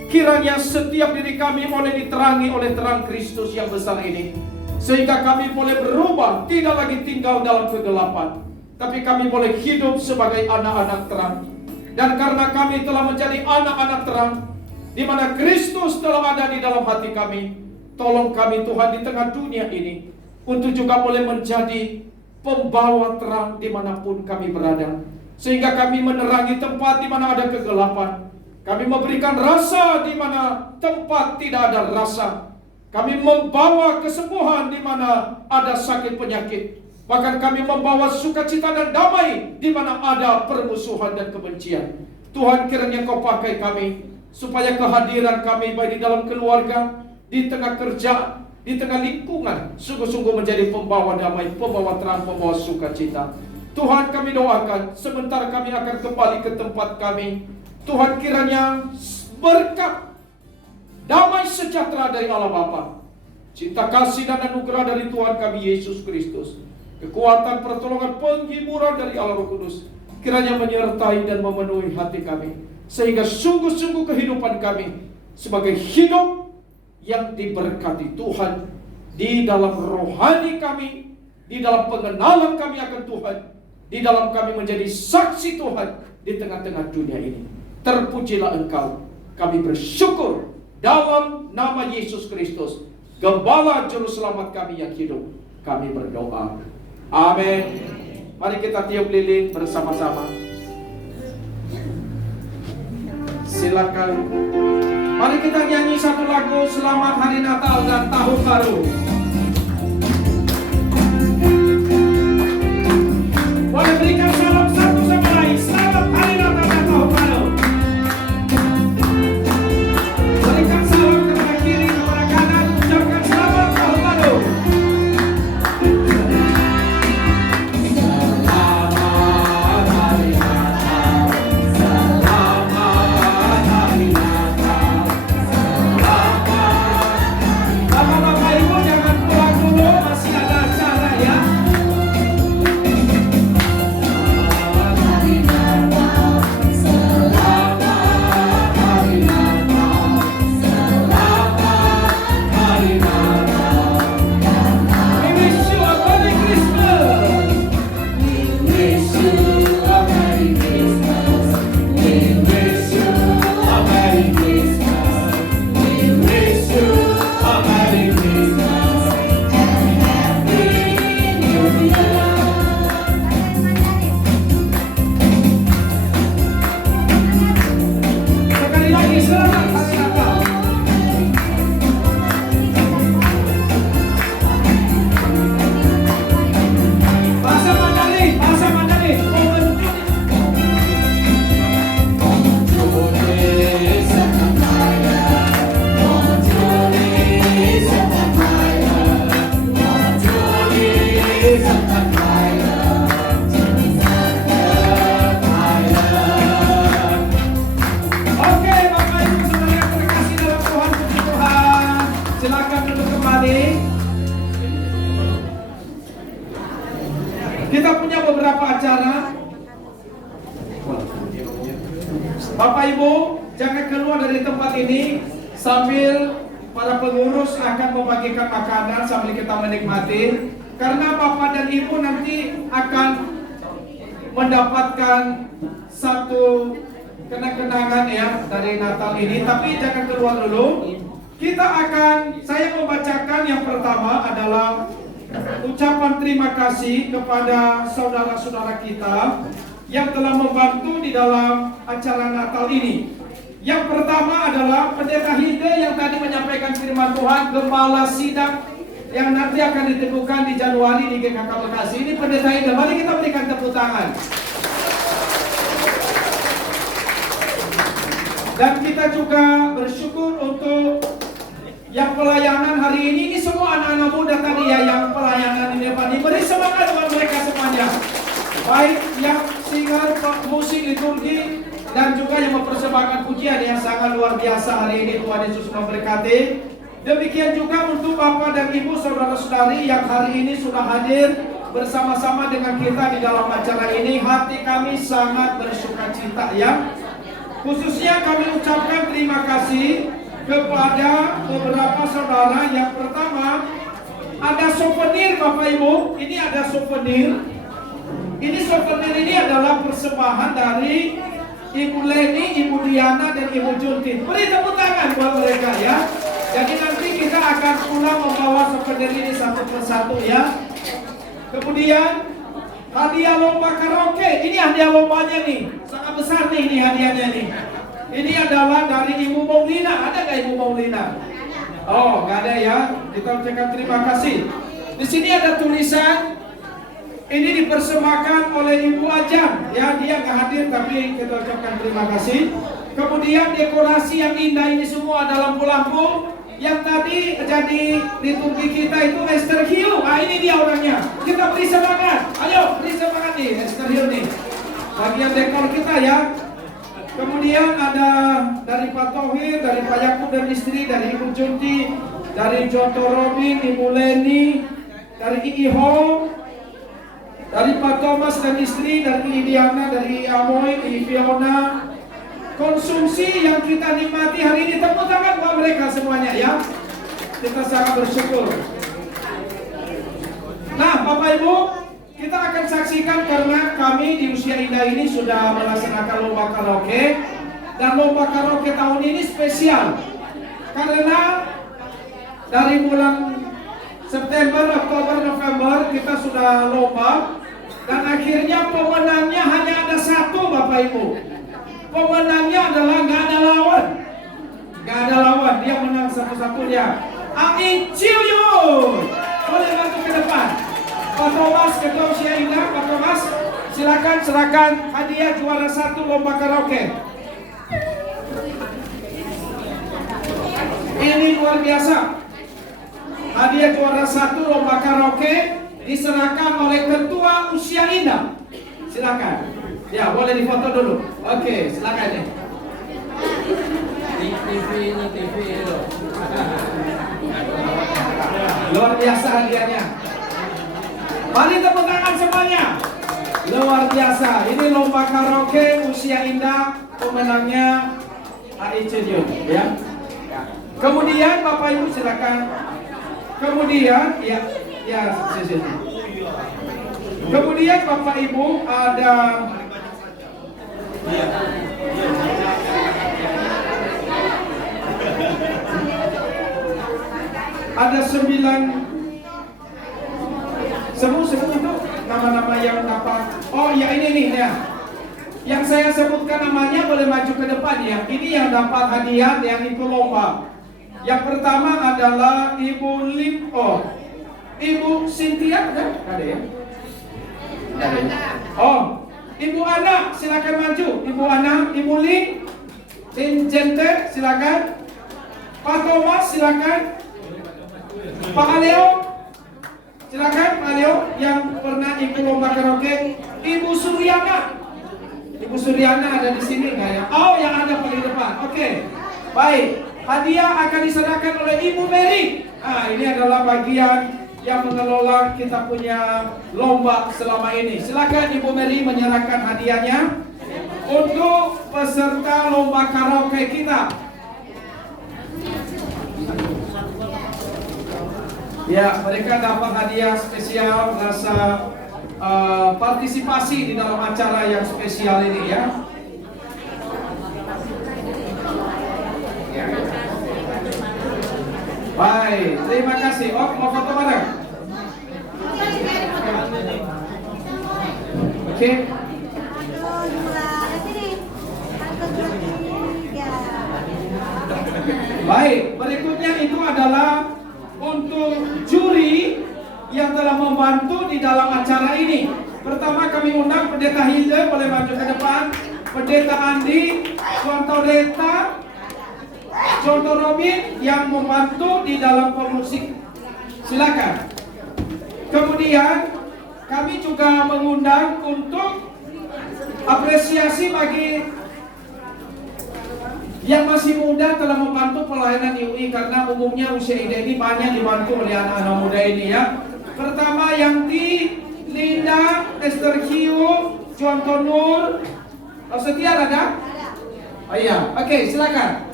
kiranya setiap diri kami boleh diterangi oleh terang Kristus yang besar ini, sehingga kami boleh berubah, tidak lagi tinggal dalam kegelapan, tapi kami boleh hidup sebagai anak-anak terang. Dan karena kami telah menjadi anak-anak terang, di mana Kristus telah ada di dalam hati kami. Tolong kami Tuhan di tengah dunia ini untuk juga boleh menjadi pembawa terang dimanapun kami berada, sehingga kami menerangi tempat di mana ada kegelapan. Kami memberikan rasa di mana tempat tidak ada rasa. Kami membawa kesembuhan di mana ada sakit penyakit. Bahkan kami membawa sukacita dan damai di mana ada permusuhan dan kebencian. Tuhan, kiranya Kau pakai kami, supaya kehadiran kami baik di dalam keluarga, di tengah kerja, di tengah lingkungan, sungguh-sungguh menjadi pembawa damai, pembawa terang, pembawa sukacita. Tuhan, kami doakan sementara kami akan kembali ke tempat kami, Tuhan, kiranya berkat damai sejahtera dari Allah Bapa, cinta kasih dan anugerah dari Tuhan kami Yesus Kristus, kekuatan pertolongan penghiburan dari Allah Roh Kudus, kiranya menyertai dan memenuhi hati kami, sehingga sungguh-sungguh kehidupan kami sebagai hidup yang diberkati Tuhan di dalam rohani kami, di dalam pengenalan kami akan Tuhan, di dalam kami menjadi saksi Tuhan di tengah-tengah dunia ini. Terpujilah Engkau. Kami bersyukur dalam nama Yesus Kristus, Gembala Juru Selamat kami yang hidup. Kami berdoa. Amin. Mari kita tiup lilin bersama-sama. Silakan. Mari kita nyanyi satu lagu Selamat Hari Natal dan Tahun Baru. Boleh berikan salam satu sama lain. Selamat Hari Natal dan Tahun Baru. Berikan salam kepada kiri, kepada kanan. Ucapkan selamat Tahun Baru. Bapak-bapak Ibu jangan pulang dulu, masih ada acara ya. We wish you a Merry Christmas. We wish you a Merry Christmas. We wish you a Merry Christmas. We wish you a Merry Christmas and Happy New Year. Sekali lagi selamat Hari Natal. Bahasa Mandarin, bahasa Mandarin. Oke, Bapak Ibu saudara yang terkasih dalam Tuhan, puji Tuhan. Silakan duduk kembali. Kita punya beberapa acara. Bapak Ibu, jangan keluar dari tempat ini sambil para pengurus akan membagikan makanan sambil kita menikmati. Karena Bapak dan Ibu nanti akan mendapatkan satu kenang-kenangan ya dari Natal ini. Tapi jangan keluar dulu. Saya membacakan yang pertama adalah ucapan terima kasih kepada saudara-saudara kita yang telah membantu di dalam acara Natal ini. Yang pertama adalah Pendeta Hinde yang tadi menyampaikan firman Tuhan, Gembala Sidang yang nanti akan diteguhkan di Januari di GKK Bekasi. Ini Pendeta Hinde, mari kita berikan tepuk tangan. Dan kita juga bersyukur untuk yang pelayanan hari ini semua anak-anak muda tadi ya yang pelayanan ini Pak. Beri semangat buat mereka semuanya. Baik yang singer, musik, liturgi dan juga yang mempersembahkan pujian yang sangat luar biasa hari ini. Tuhan Yesus memberkati. Demikian juga untuk Bapak dan Ibu saudara-saudari yang hari ini sudah hadir bersama-sama dengan kita di dalam acara ini. Hati kami sangat bersukacita ya. Khususnya kami ucapkan terima kasih kepada beberapa saudara. Yang pertama ada souvenir Bapak Ibu. Ini ada souvenir. Ini souvenir ini adalah persembahan dari Ibu Leni, Ibu Diana, dan Ibu Juntin. Beri tepuk tangan buat mereka ya. Jadi nanti kita akan pulang membawa souvenir ini satu persatu ya. Kemudian hadiah lomba karaoke. Ini hadiah lombanya nih, sangat besar nih ini hadiahnya nih. Ini adalah dari Ibu Maulina. Ada nggak Ibu Maulina? Oh, nggak ada ya. Kita ucapkan terima kasih. Di sini ada tulisan. Ini dipersembahkan oleh Ibu Ajang. Ya, dia nggak hadir tapi kita ucapkan terima kasih. Kemudian dekorasi yang indah ini semua ada lampu-lampu. Yang tadi jadi liturgi kita itu Esther Hiu. Nah, ini dia orangnya. Kita beri semangat. Ayo, beri semangat nih Esther Hiu nih. Bagian dekor kita ya. Kemudian ada dari Pak Tohir, dari Pak Yakub dan istri, dari Ibu Junti, dari Joto Robin, Ibu Leni, dari Iho, dari Pak Thomas dan istri, dari Diana, dari Amoy, dari Fiona. Konsumsi yang kita nikmati hari ini, tepuk tangan buat mereka semuanya ya. Kita sangat bersyukur. Nah, Bapak Ibu, kita akan saksikan karena kami di Usia Indah ini sudah melaksanakan lomba karaoke. Dan lomba karaoke tahun ini spesial karena dari bulan September, Oktober, November kita sudah lomba. Dan akhirnya pemenangnya hanya ada satu, Bapak Ibu. Pemenangnya adalah nggak ada lawan. Nggak ada lawan, dia menang satu-satunya. Ai Ciuyun. Boleh bantu ke depan. Pak Thomas, Ketua Usia Indah, Pak Thomas, silakan serahkan hadiah juara 1 lomba karaoke. Ini luar biasa. Hadiah juara 1 lomba karaoke diserahkan oleh Ketua Usia Indah. Silakan. Ya, boleh difoto dulu. Oke, silakan nih. TV itu. Luar biasa hadiahnya. Mari tepuk tangan semuanya. Luar biasa. Ini lomba karaoke Usia Indah, pemenangnya Ai Ciuyun ya. Kemudian Bapak Ibu silakan. Kemudian ya sini. Kemudian Bapak Ibu ada ada 9 sebut itu nama-nama yang dapat. Oh ya, ini nih ya. Yang saya sebutkan namanya boleh maju ke depan ya. Ini yang dapat hadiah yang ikut lomba. Yang pertama adalah Ibu Limpo. Ibu Cynthia ada ya? Oh, Ibu Ana silakan maju. Ibu Ana, Ibu Ling, Jente silakan. Pak Thomas silakan. Pak Aleo silakan. Pak Aleo yang pernah ikut lomba karaoke. Ibu Suryana. Ibu Suryana ada di sini nggak ya? Oh, yang ada paling depan. Oke, baik. Hadiah akan diserahkan oleh Ibu Mary. Nah, ini adalah bagian yang mengelola kita punya lomba selama ini. Silakan Ibu Mary menyerahkan hadiahnya untuk peserta lomba karaoke kita. Ya, mereka dapat hadiah spesial rasa partisipasi di dalam acara yang spesial ini ya. Baik, terima kasih. Oh, mau foto bareng? Oke. Baik, berikutnya itu adalah untuk juri yang telah membantu di dalam acara ini. Pertama kami undang Pendeta Hilde, boleh maju ke depan. Pendeta Andi, Contoh Reta, Contoh Robin yang membantu di dalam pemusik. Silakan. Kemudian kami juga mengundang untuk apresiasi bagi yang masih muda telah membantu pelayanan UI, karena umumnya Usia Indah ini banyak dibantu oleh anak-anak muda ini ya. Pertama Yanti, Linda, Esther Hiu, Contoh Nur, Setia ada? Oh iya, oke silakan.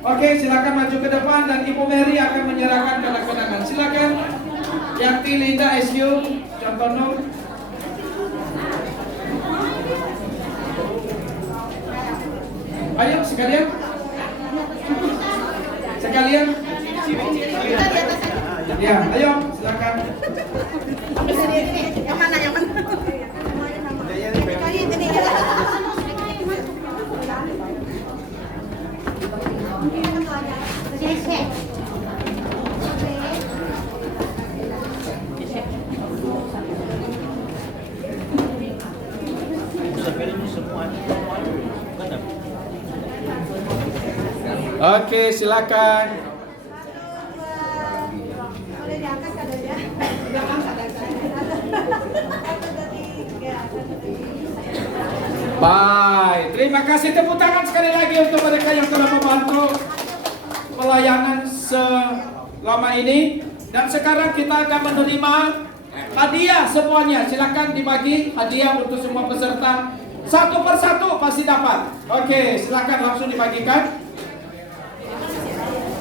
Oke, silakan maju ke depan dan Ibu Mary akan menyerahkan kenang-kenangan. Silakan. Yanti, Linda, SU, Contoh Nur. Ayo sekalian. Sekalian. Ya, ayo silakan. Yang mana? Oke, silakan. Baik, terima kasih, tepuk tangan sekali lagi untuk mereka yang telah membantu pelayanan selama ini. Dan sekarang kita akan menerima hadiah semuanya. Silakan dibagi hadiah untuk semua peserta. Satu persatu pasti dapat. Oke, silakan langsung dibagikan.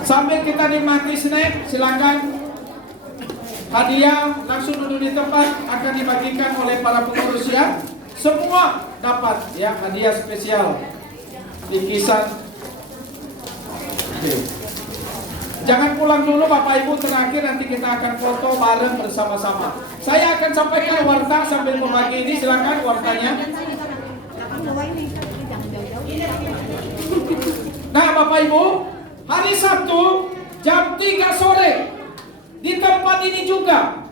Sambil kita nikmati snack, silakan. Hadiah langsung duduk di tempat akan dibagikan oleh para pengurus ya. Semua dapat ya hadiah spesial bingkisan. Oke. Jangan pulang dulu Bapak Ibu, terakhir nanti kita akan foto bareng bersama-sama. Saya akan sampaikan warta sambil membagi ini, silakan wartanya. Nah Bapak Ibu, hari Sabtu jam 3 sore di tempat ini juga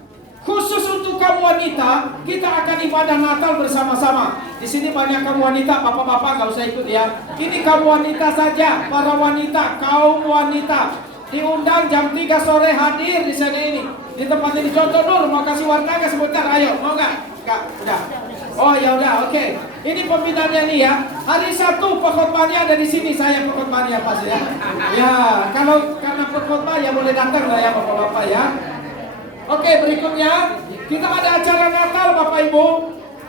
khusus untuk kaum wanita kita akan ibadah Natal bersama-sama. Di sini banyak kaum wanita, bapak-bapak nggak usah ikut ya. Ini kaum wanita saja, para wanita, kaum wanita diundang jam 3 sore hadir di sini ini di tempat ini. Contoh Nur mau kasih warna nggak sebentar? Ayo, mau nggak? Nggak, udah. Oh ya udah, oke. Ini pembinaannya nih ya. Hari Sabtu pengkhotbahnya ada di sini, saya pengkhotbahnya pas ya. Ya, kalau karena pengkhotbah ya boleh datang lah ya bapak-bapak ya. Oke, berikutnya kita ada acara Natal Bapak Ibu.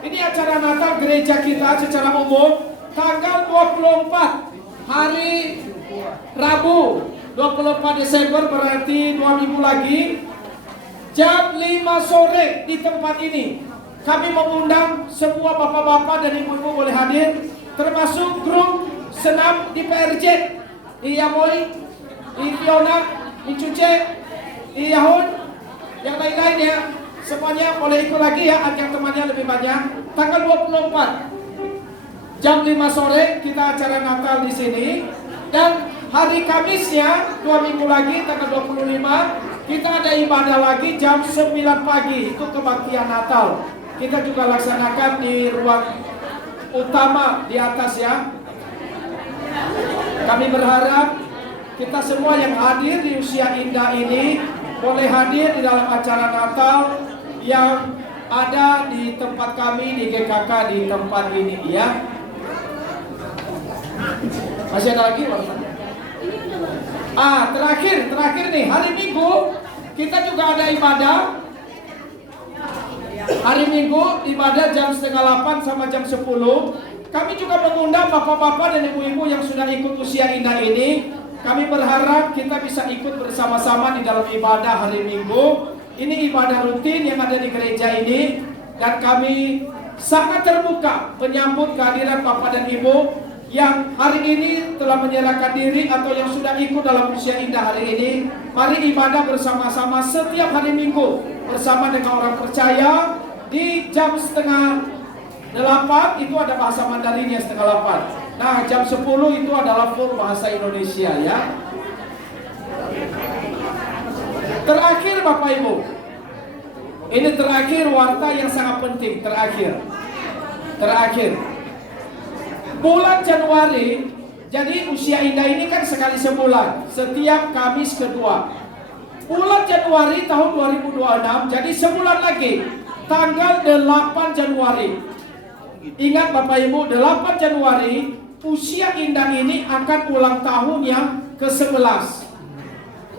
Ini acara Natal gereja kita secara umum tanggal 24 hari Rabu 24 Desember, berarti 2 minggu lagi, jam 5 sore di tempat ini. Kami mengundang semua bapak-bapak dan ibu-ibu boleh hadir, termasuk grup senam di PRJ, di Yamoy, di Fiona, di Cuce, di Yahun, yang lain-lain ya. Semuanya boleh ikut lagi ya, ajak temannya lebih banyak. Tanggal 24 jam 5 sore kita acara Natal di sini. Dan hari Kamisnya 2 minggu lagi tanggal 25 kita ada ibadah lagi jam 9 pagi, itu kebaktian Natal. Kita juga laksanakan di ruang utama di atas ya. Kami berharap kita semua yang hadir di usia indah ini boleh hadir di dalam acara Natal yang ada di tempat kami di GKK di tempat ini ya. Masih ada lagi Pak? Terakhir nih, hari Minggu kita juga ada ibadah. Hari Minggu ibadah jam 7:30 sama jam 10. Kami juga mengundang bapak-bapak dan ibu-ibu yang sudah ikut usia indah ini. Kami berharap kita bisa ikut bersama-sama di dalam ibadah hari Minggu. Ini ibadah rutin yang ada di gereja ini. Dan kami sangat terbuka menyambut kehadiran bapak dan ibu yang hari ini telah menyerahkan diri atau yang sudah ikut dalam usia indah hari ini. Mari ibadah bersama-sama setiap hari Minggu bersama dengan orang percaya di jam 7:30 itu ada bahasa Mandarinnya 7:30. Nah jam 10 itu adalah full bahasa Indonesia ya. Terakhir Bapak Ibu, ini terakhir warta yang sangat penting. Terakhir bulan Januari, jadi usia indah ini kan sekali sebulan, setiap Kamis kedua. Bulan Januari tahun 2026, jadi sebulan lagi, tanggal 8 Januari. Ingat Bapak Ibu, 8 Januari, usia indah ini akan ulang tahun yang ke-11.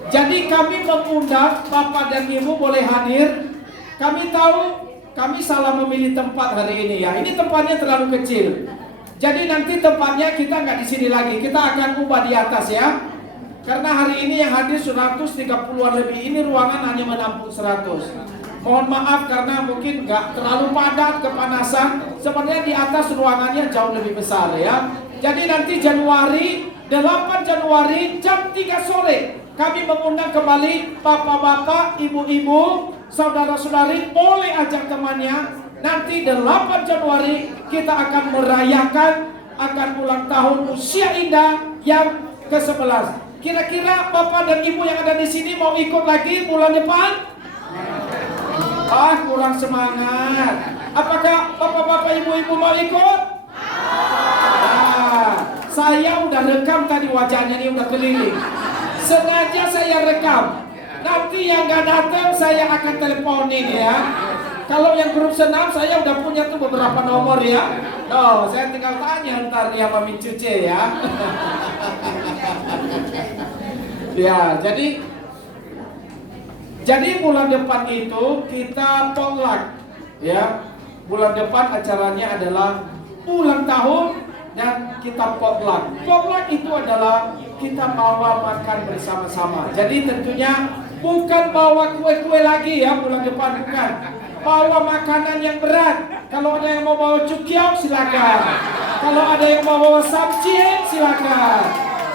Jadi kami mengundang Bapak dan Ibu boleh hadir. Kami tahu kami salah memilih tempat hari ini ya. Ini tempatnya terlalu kecil. Jadi nanti tempatnya kita nggak di sini lagi, kita akan ubah di atas ya. Karena hari ini yang hadir 130-an lebih, ini ruangan hanya menampung 100. Mohon maaf karena mungkin nggak terlalu padat, kepanasan. Sebenarnya di atas ruangannya jauh lebih besar ya. Jadi nanti Januari, 8 Januari jam 3 sore kami mengundang kembali bapak-bapak, ibu-ibu, saudara-saudari, boleh ajak temannya. Nanti 8 Januari kita akan merayakan akan ulang tahun Usia Indah yang ke-11. Kira-kira bapak dan ibu yang ada di sini mau ikut lagi bulan depan? Kurang semangat. Apakah bapak-bapak, ibu-ibu mau ikut? Saya udah rekam tadi wajahnya nih, udah keliling. Sengaja saya rekam. Nanti yang gak datang saya akan teleponin ya. Kalau yang grup senam saya udah punya tuh beberapa nomor ya. Saya tinggal tanya ntar dia Mami Cuce ya. Ya, jadi bulan depan itu kita potluck ya. Bulan depan acaranya adalah ulang tahun dan kita potluck. Potluck itu adalah kita bawa makan bersama-sama. Jadi tentunya bukan bawa kue-kue lagi ya bulan depan, bukan. Bawa makanan yang berat. Kalau ada yang mau bawa cukiao silakan. Kalau ada yang mau bawa samcien silakan.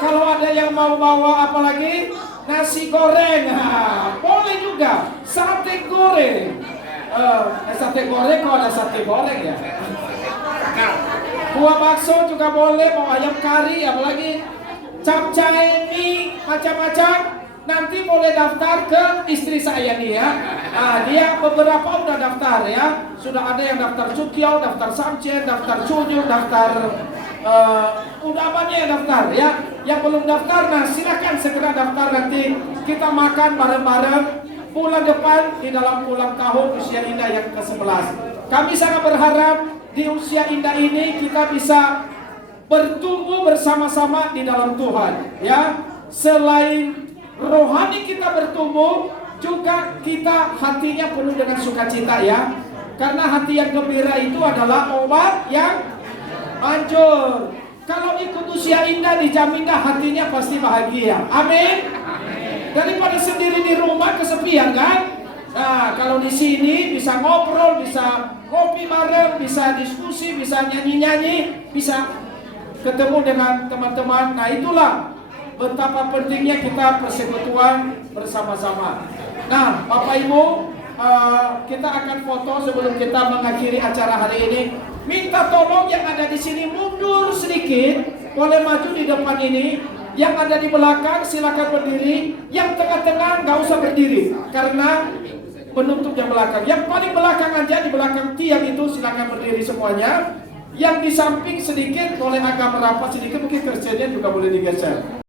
Kalau ada yang mau bawa apa lagi? Nasi goreng. Boleh juga. Sate goreng. Sate goreng kalau ada sate goreng ya. Buah bakso juga boleh, mau ayam kari, apalagi capcay, mie, macam-macam. Nanti boleh daftar ke istri saya nih ya. Dia beberapa udah daftar ya. Sudah ada yang daftar cukiao, daftar samcien, daftar cunyu, daftar udah banyak yang daftar ya. Yang belum daftar, nah silakan segera daftar, nanti kita makan bareng-bareng bulan depan di dalam ulang tahun Usia Indah yang ke-11. Kami sangat berharap di Usia Indah ini kita bisa bertumbuh bersama-sama di dalam Tuhan ya. Selain rohani kita bertumbuh, juga kita hatinya penuh dengan sukacita ya. Karena hati yang gembira itu adalah obat yang manjur. Kalau ikut Usia Indah dijamin dah hatinya pasti bahagia. Amin. Daripada sendiri di rumah kesepian kan? Nah, kalau di sini bisa ngobrol, bisa ngopi bareng, bisa diskusi, bisa nyanyi-nyanyi, bisa ketemu dengan teman-teman. Nah, itulah betapa pentingnya kita persekutuan bersama-sama. Nah, Bapak Ibu, kita akan foto sebelum kita mengakhiri acara hari ini. Minta tolong yang ada di sini mundur sedikit, boleh maju di depan ini. Yang ada di belakang silakan berdiri. Yang tengah-tengah nggak usah berdiri karena menutup yang belakang. Yang paling belakang aja, di belakang tiang itu silakan berdiri semuanya. Yang di samping sedikit boleh agak merapat sedikit, mungkin kerjanya juga boleh digeser.